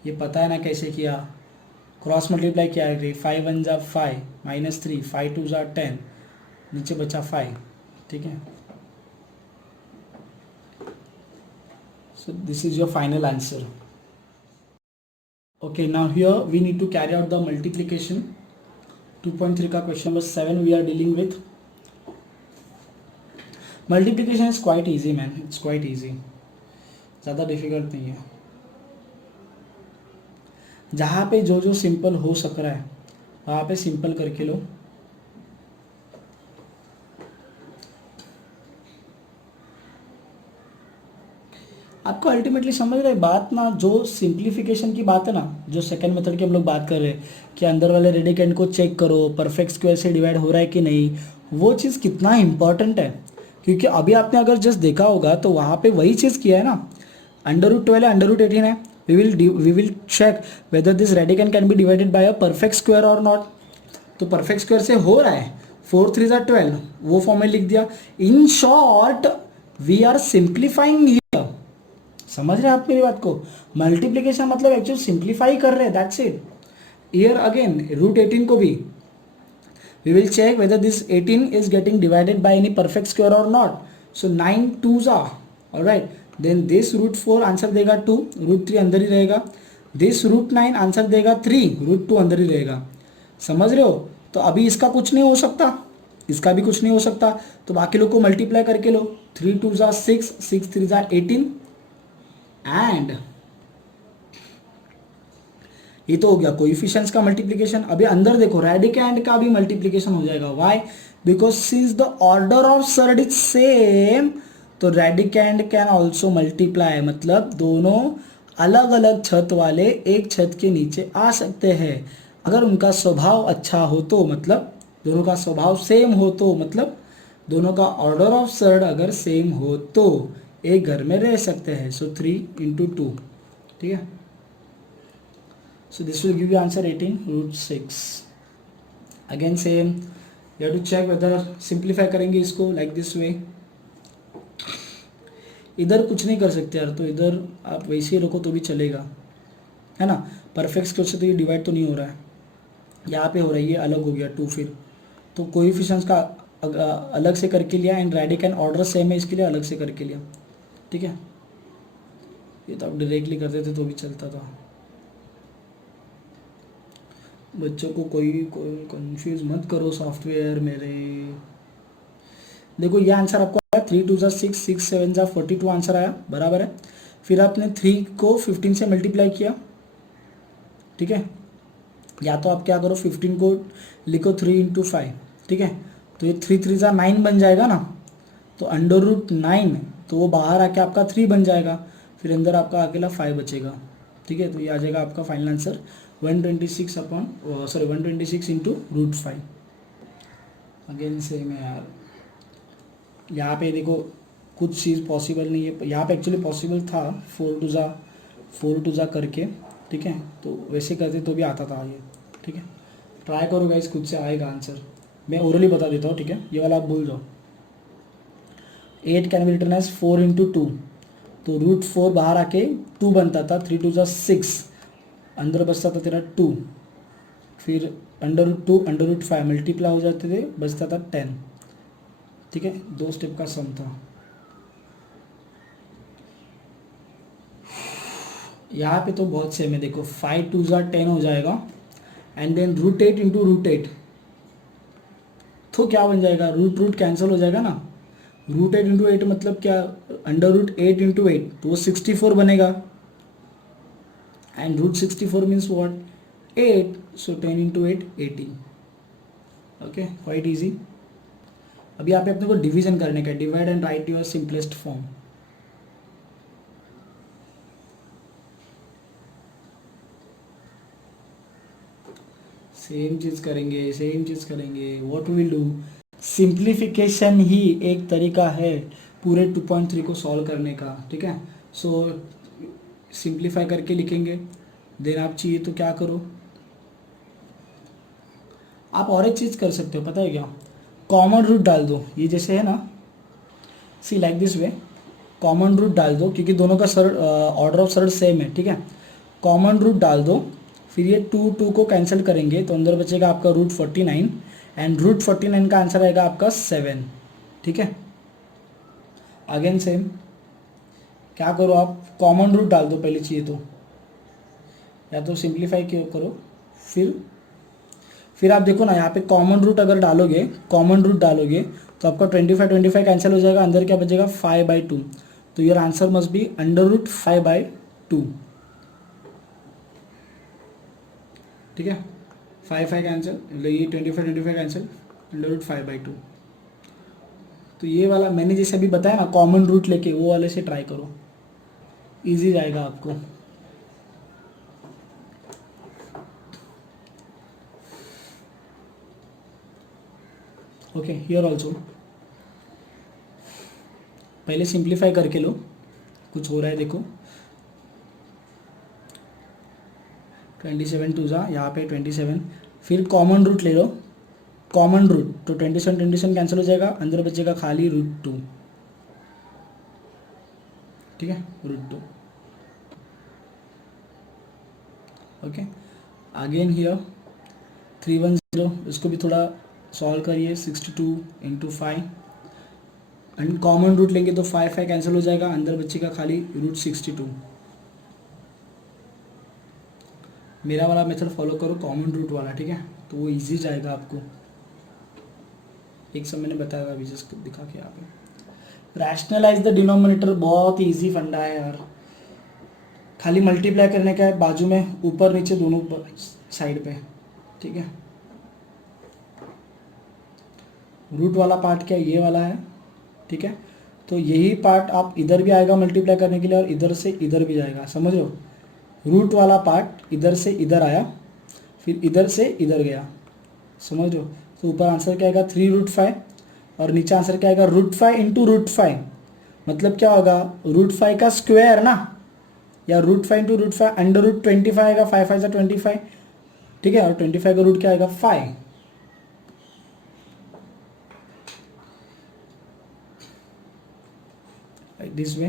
ये पता है ना कैसे किया, क्रॉस मल्टीप्लाई किया है, 5 1 जा 5 -3, 5 2 जा 10, नीचे बचा 5, ठीक है। So this is your final answer. Okay, now here we need to carry out the multiplication. 2.3 का question number 7 we are dealing with. Multiplication is quite easy man, it's quite easy, ज़्यादा डिफिकल्ट नहीं है। जहाँ पे जो जो simple हो सक रहा है वहाँ पे सिंपल करके लो। आपको अल्टीमेटली समझ रहे बात ना, जो सिंप्लीफिकेशन की बात है ना, जो सेकंड मेथड की हम लोग बात कर रहे हैं कि अंदर वाले रेडिकेंड को चेक करो परफेक्ट स्क्वायर से डिवाइड हो रहा है कि नहीं, वो चीज़ कितना इंपॉर्टेंट है। क्योंकि अभी आपने अगर जस्ट देखा होगा तो वहाँ पे वही चीज़ किया है ना, √12 है, √18 है, we will check whether this radicand can be divided by a perfect square और नॉट। तो परफेक्ट स्क्वायर से हो रहा है, 4 3 12, वो फॉर्म में लिख दिया। In short we are simplifying here. समझ रहे हैं आप मेरी बात को, मल्टीप्लीकेशन मतलब एक्चुअली सिंप्लीफाई कर रहे हैं, दैट्स इट। हियर अगेन √18 को भी we will check whether this 18 is getting divided by any perfect square और not. So 9 2s are, alright, then this √4 answer देगा 2, √3 अंदर ही रहेगा, दिस √9 आंसर देगा 3, √2 अंदर ही रहेगा। समझ रहे हो? तो अभी इसका कुछ नहीं हो सकता, इसका भी कुछ नहीं हो सकता, तो बाकी लोग को मल्टीप्लाई करके लो। 3 2s are 6, 6 3s are 18, and ये तो हो गया कोएफिशिएंट्स का मल्टीप्लिकेशन। अभी अंदर देखो रेडिकैंड का भी मल्टीप्लिकेशन हो जाएगा। Why? Because since the order of surd is same, तो रेडिकैंड कैन ऑल्सो मल्टीप्लाई, मतलब दोनों अलग अलग छत वाले एक छत के नीचे आ सकते हैं अगर उनका स्वभाव अच्छा हो तो, मतलब दोनों का स्वभाव सेम हो तो, मतलब दोनों का ऑर्डर ऑफ सर्ड अगर सेम हो तो एक घर में रह सकते हैं। सो 3 × 2, ठीक है। So this will give you answer 18 √6. Again same, you have to check whether simplify करेंगे इसको like this way। इधर कुछ नहीं कर सकते यार, तो इधर आप वैसे ही रखो तो भी चलेगा, है ना। परफेक्ट स्क्वायर से तो ये डिवाइड तो नहीं हो रहा है, यहाँ पे हो रहा है, ये अलग हो गया 2, फिर तो कोएफिशिएंट्स का अलग से करके लिया, एंड रेडिकैंड ऑर्डर सेम है इसके लिए अलग से करके लिया, ठीक है। ये तो आप डायरेक्टली करते थे तो भी चलता था। बच्चों को कोई कंफ्यूज मत करो सॉफ्टवेयर मेरे। देखो ये आंसर आपको आया 3 2 6, 6 7 42 आंसर आया, बराबर है। फिर आपने 3 को 15 से मल्टीप्लाई किया, ठीक है। या तो आप क्या करो 15 को लिखो 3 × 5, ठीक है। तो ये 3 3 9 बन जाएगा ना, तो √9, तो वो बाहर आके आपका 3 बन जाएगा, फिर अंदर आपका अकेला 5 बचेगा, ठीक है। तो ये आ जाएगा आपका फाइनल आंसर 126 × √5। अगेन सेम है यार, यहाँ पे देखो कुछ चीज़ पॉसिबल नहीं है, यहाँ पे एक्चुअली पॉसिबल था 4 2 जा करके, ठीक है। तो वैसे करते तो भी आता था ये, ठीक है। ट्राई करो गाइस, खुद से आएगा आंसर, मैं ओरली बता देता हूँ, ठीक है। ये वाला आप भूल जाओ। 8 कैन बी रिटन एज 4 × 2, तो √4 बाहर आके 2 बनता था, 3 2 6, अंदर बचता था तेरा 2, फिर √2 √5 मल्टीप्लाई हो जाते थे, बचता था 10, ठीक है। 2 स्टेप का सम था। यहाँ पे तो बहुत सेम है, देखो 5 2 10 हो जाएगा, एंड देन √8 × √8, तो क्या बन जाएगा, रूट कैंसिल हो जाएगा ना। √8 × 8 मतलब क्या, √8 × 8, तो वो 64 बनेगा, and √64 means what, 8, so 10 × 8 18। Okay, quite easy. अभी यहाँ पे अपने को डिवीजन करने का, divide and write your simplest form. Same चीज़ करेंगे, what we will do, simplification ही एक तरीका है पूरे 2.3 को सॉल्व करने का, ठीक है। सो सिंप्लीफाई करके लिखेंगे। देन आप चाहिए तो क्या करो, आप और एक चीज़ कर सकते हो, पता है क्या, कॉमन रूट डाल दो। ये जैसे है ना, see like this way, common root डाल दो क्योंकि दोनों का सर ऑर्डर ऑफ सर्ड सेम है, ठीक है। कॉमन रूट डाल दो, फिर ये 2 को कैंसिल करेंगे तो अंदर बचेगा आपका √49 एंड √49 का आंसर आएगा आपका 7, ठीक है। अगेन सेम, क्या करो आप कॉमन रूट डाल दो पहले चाहिए तो, या तो सिंप्लीफाई करो, फिर आप देखो ना यहाँ पे कॉमन रूट अगर डालोगे, कॉमन रूट डालोगे तो आपका 25 कैंसिल हो जाएगा, अंदर क्या बचेगा 5/2। तो योर आंसर मस्ट बी √5/2, ठीक है। 5 कैंसिल, मतलब ये 25 कैंसिल, √5/2। तो ये वाला मैंने जैसे अभी बताया ना, कॉमन रूट लेके वो वाले से ट्राई करो, इजी जाएगा आपको। ओके, हियर ऑल्सो पहले सिंप्लीफाई करके लो, कुछ हो रहा है देखो। 27 2 जा, यहाँ पे 27, फिर कॉमन रूट ले लो, कॉमन रूट तो 27 कैंसिल हो जाएगा, अंदर बचेगा खाली √2, ठीक है, √2। ओके, अगेन हियर 310, इसको भी थोड़ा सॉल्व करिए। 62 × 5 एंड कॉमन रूट लेंगे तो 5 कैंसिल हो जाएगा, अंदर बचेगा खाली √62। मेरा वाला मेथड फॉलो करो, कॉमन रूट वाला, ठीक है, तो वो इजी जाएगा आपको। एक सब मैंने बताया अभी जस्ट दिखा के यहाँ पे। रैशनलाइज द डिनोमिनेटर बहुत इजी फंडा है यार, खाली मल्टीप्लाई करने का है बाजू में, ऊपर नीचे दोनों साइड पे, ठीक है। रूट वाला पार्ट क्या ये वाला है, ठीक है। तो यही पार्ट आप इधर भी आएगा मल्टीप्लाई करने के लिए और इधर से इधर भी जाएगा, समझ लो। रूट वाला पार्ट इधर से इधर आया, फिर इधर से इधर गया, समझ लो। तो ऊपर आंसर क्या आएगा 3√5 और नीचे आंसर क्या आएगा √5 × √5, मतलब क्या होगा √5 का स्क्वायर ना, या √5 × √5 √25 आएगा, 5 5 25, ठीक है। और 25 का रूट क्या आएगा 5, दिस वे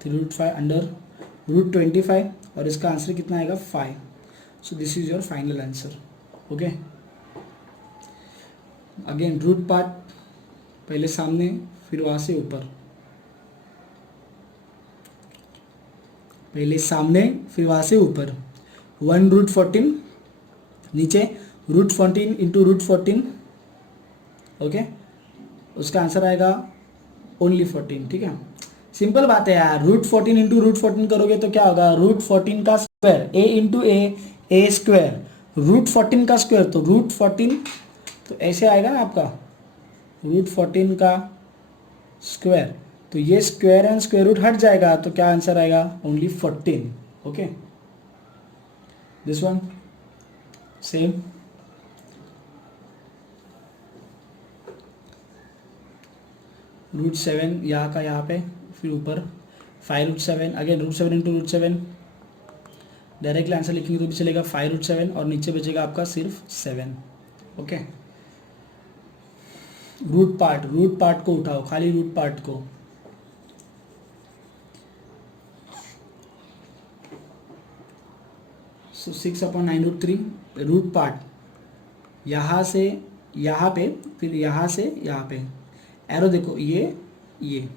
3√5 √25 और इसका आंसर कितना आएगा 5। So this is your final answer. Okay, again root part पहले सामने, फिर वहाँ से ऊपर, पहले सामने फिर वहाँ से ऊपर। 1 √14 नीचे, √14 × √14, ओके, उसका आंसर आएगा ओनली 14, ठीक है। सिंपल बात है यार, √14 × √14 करोगे तो क्या होगा √14 का स्क्वायर, a स्क्वायर, √14 का स्क्वायर तो √14, तो ऐसे आएगा ना आपका √14 का स्क्वायर, तो ये स्क्वायर एंड स्क्वायर रूट हट जाएगा, तो क्या आंसर आएगा only 14। Okay, this one same, √7 यहाँ का यहाँ पे, फिर ऊपर 5√7, अगेन √7 × √7, डायरेक्टली आंसर लिखेंगे तो भी चलेगा 5√7 और नीचे बचेगा आपका सिर्फ 7। ओके, रूट पार्ट को उठाओ, खाली रूट पार्ट को, सो 6/9√3 रूट पार्ट यहाँ से यहाँ पे, फिर यहाँ से यहाँ पे, एरो देखो ये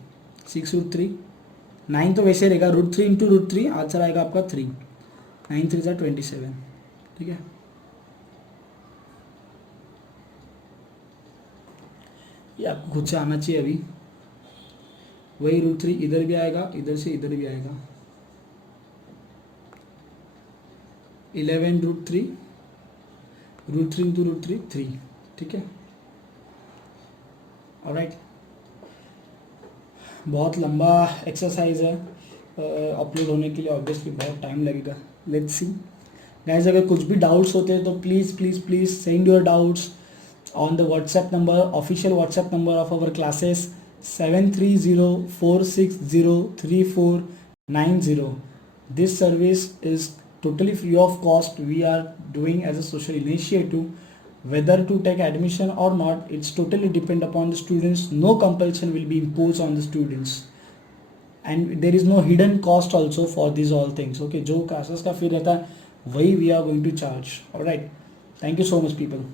6√3, 9 तो वैसे रहेगा, √3 × √3 आंसर आएगा आपका 3, 9 3 = 27, ठीक है। ये आपको खुद से आना चाहिए अभी, वही √3 इधर भी आएगा, इधर से इधर भी आएगा, 11 √3 √3 × √3 3, ठीक है। ऑलराइट, बहुत लंबा एक्सरसाइज है, अपलोड होने के लिए ऑब्वियसली बहुत टाइम लगेगा। लेट्स सी गाइस, अगर कुछ भी डाउट्स होते हैं तो please please please send your doubts on the WhatsApp number, official WhatsApp number of our classes, 730-460-3490. This service is totally free of cost. We are doing as a social initiative. Whether to take admission or not, it's totally depend upon the students. No compulsion will be imposed on the students, and there is no hidden cost also for these all things. Okay, जो classes का fee रहता है वही we are going to charge. All right, thank you so much people.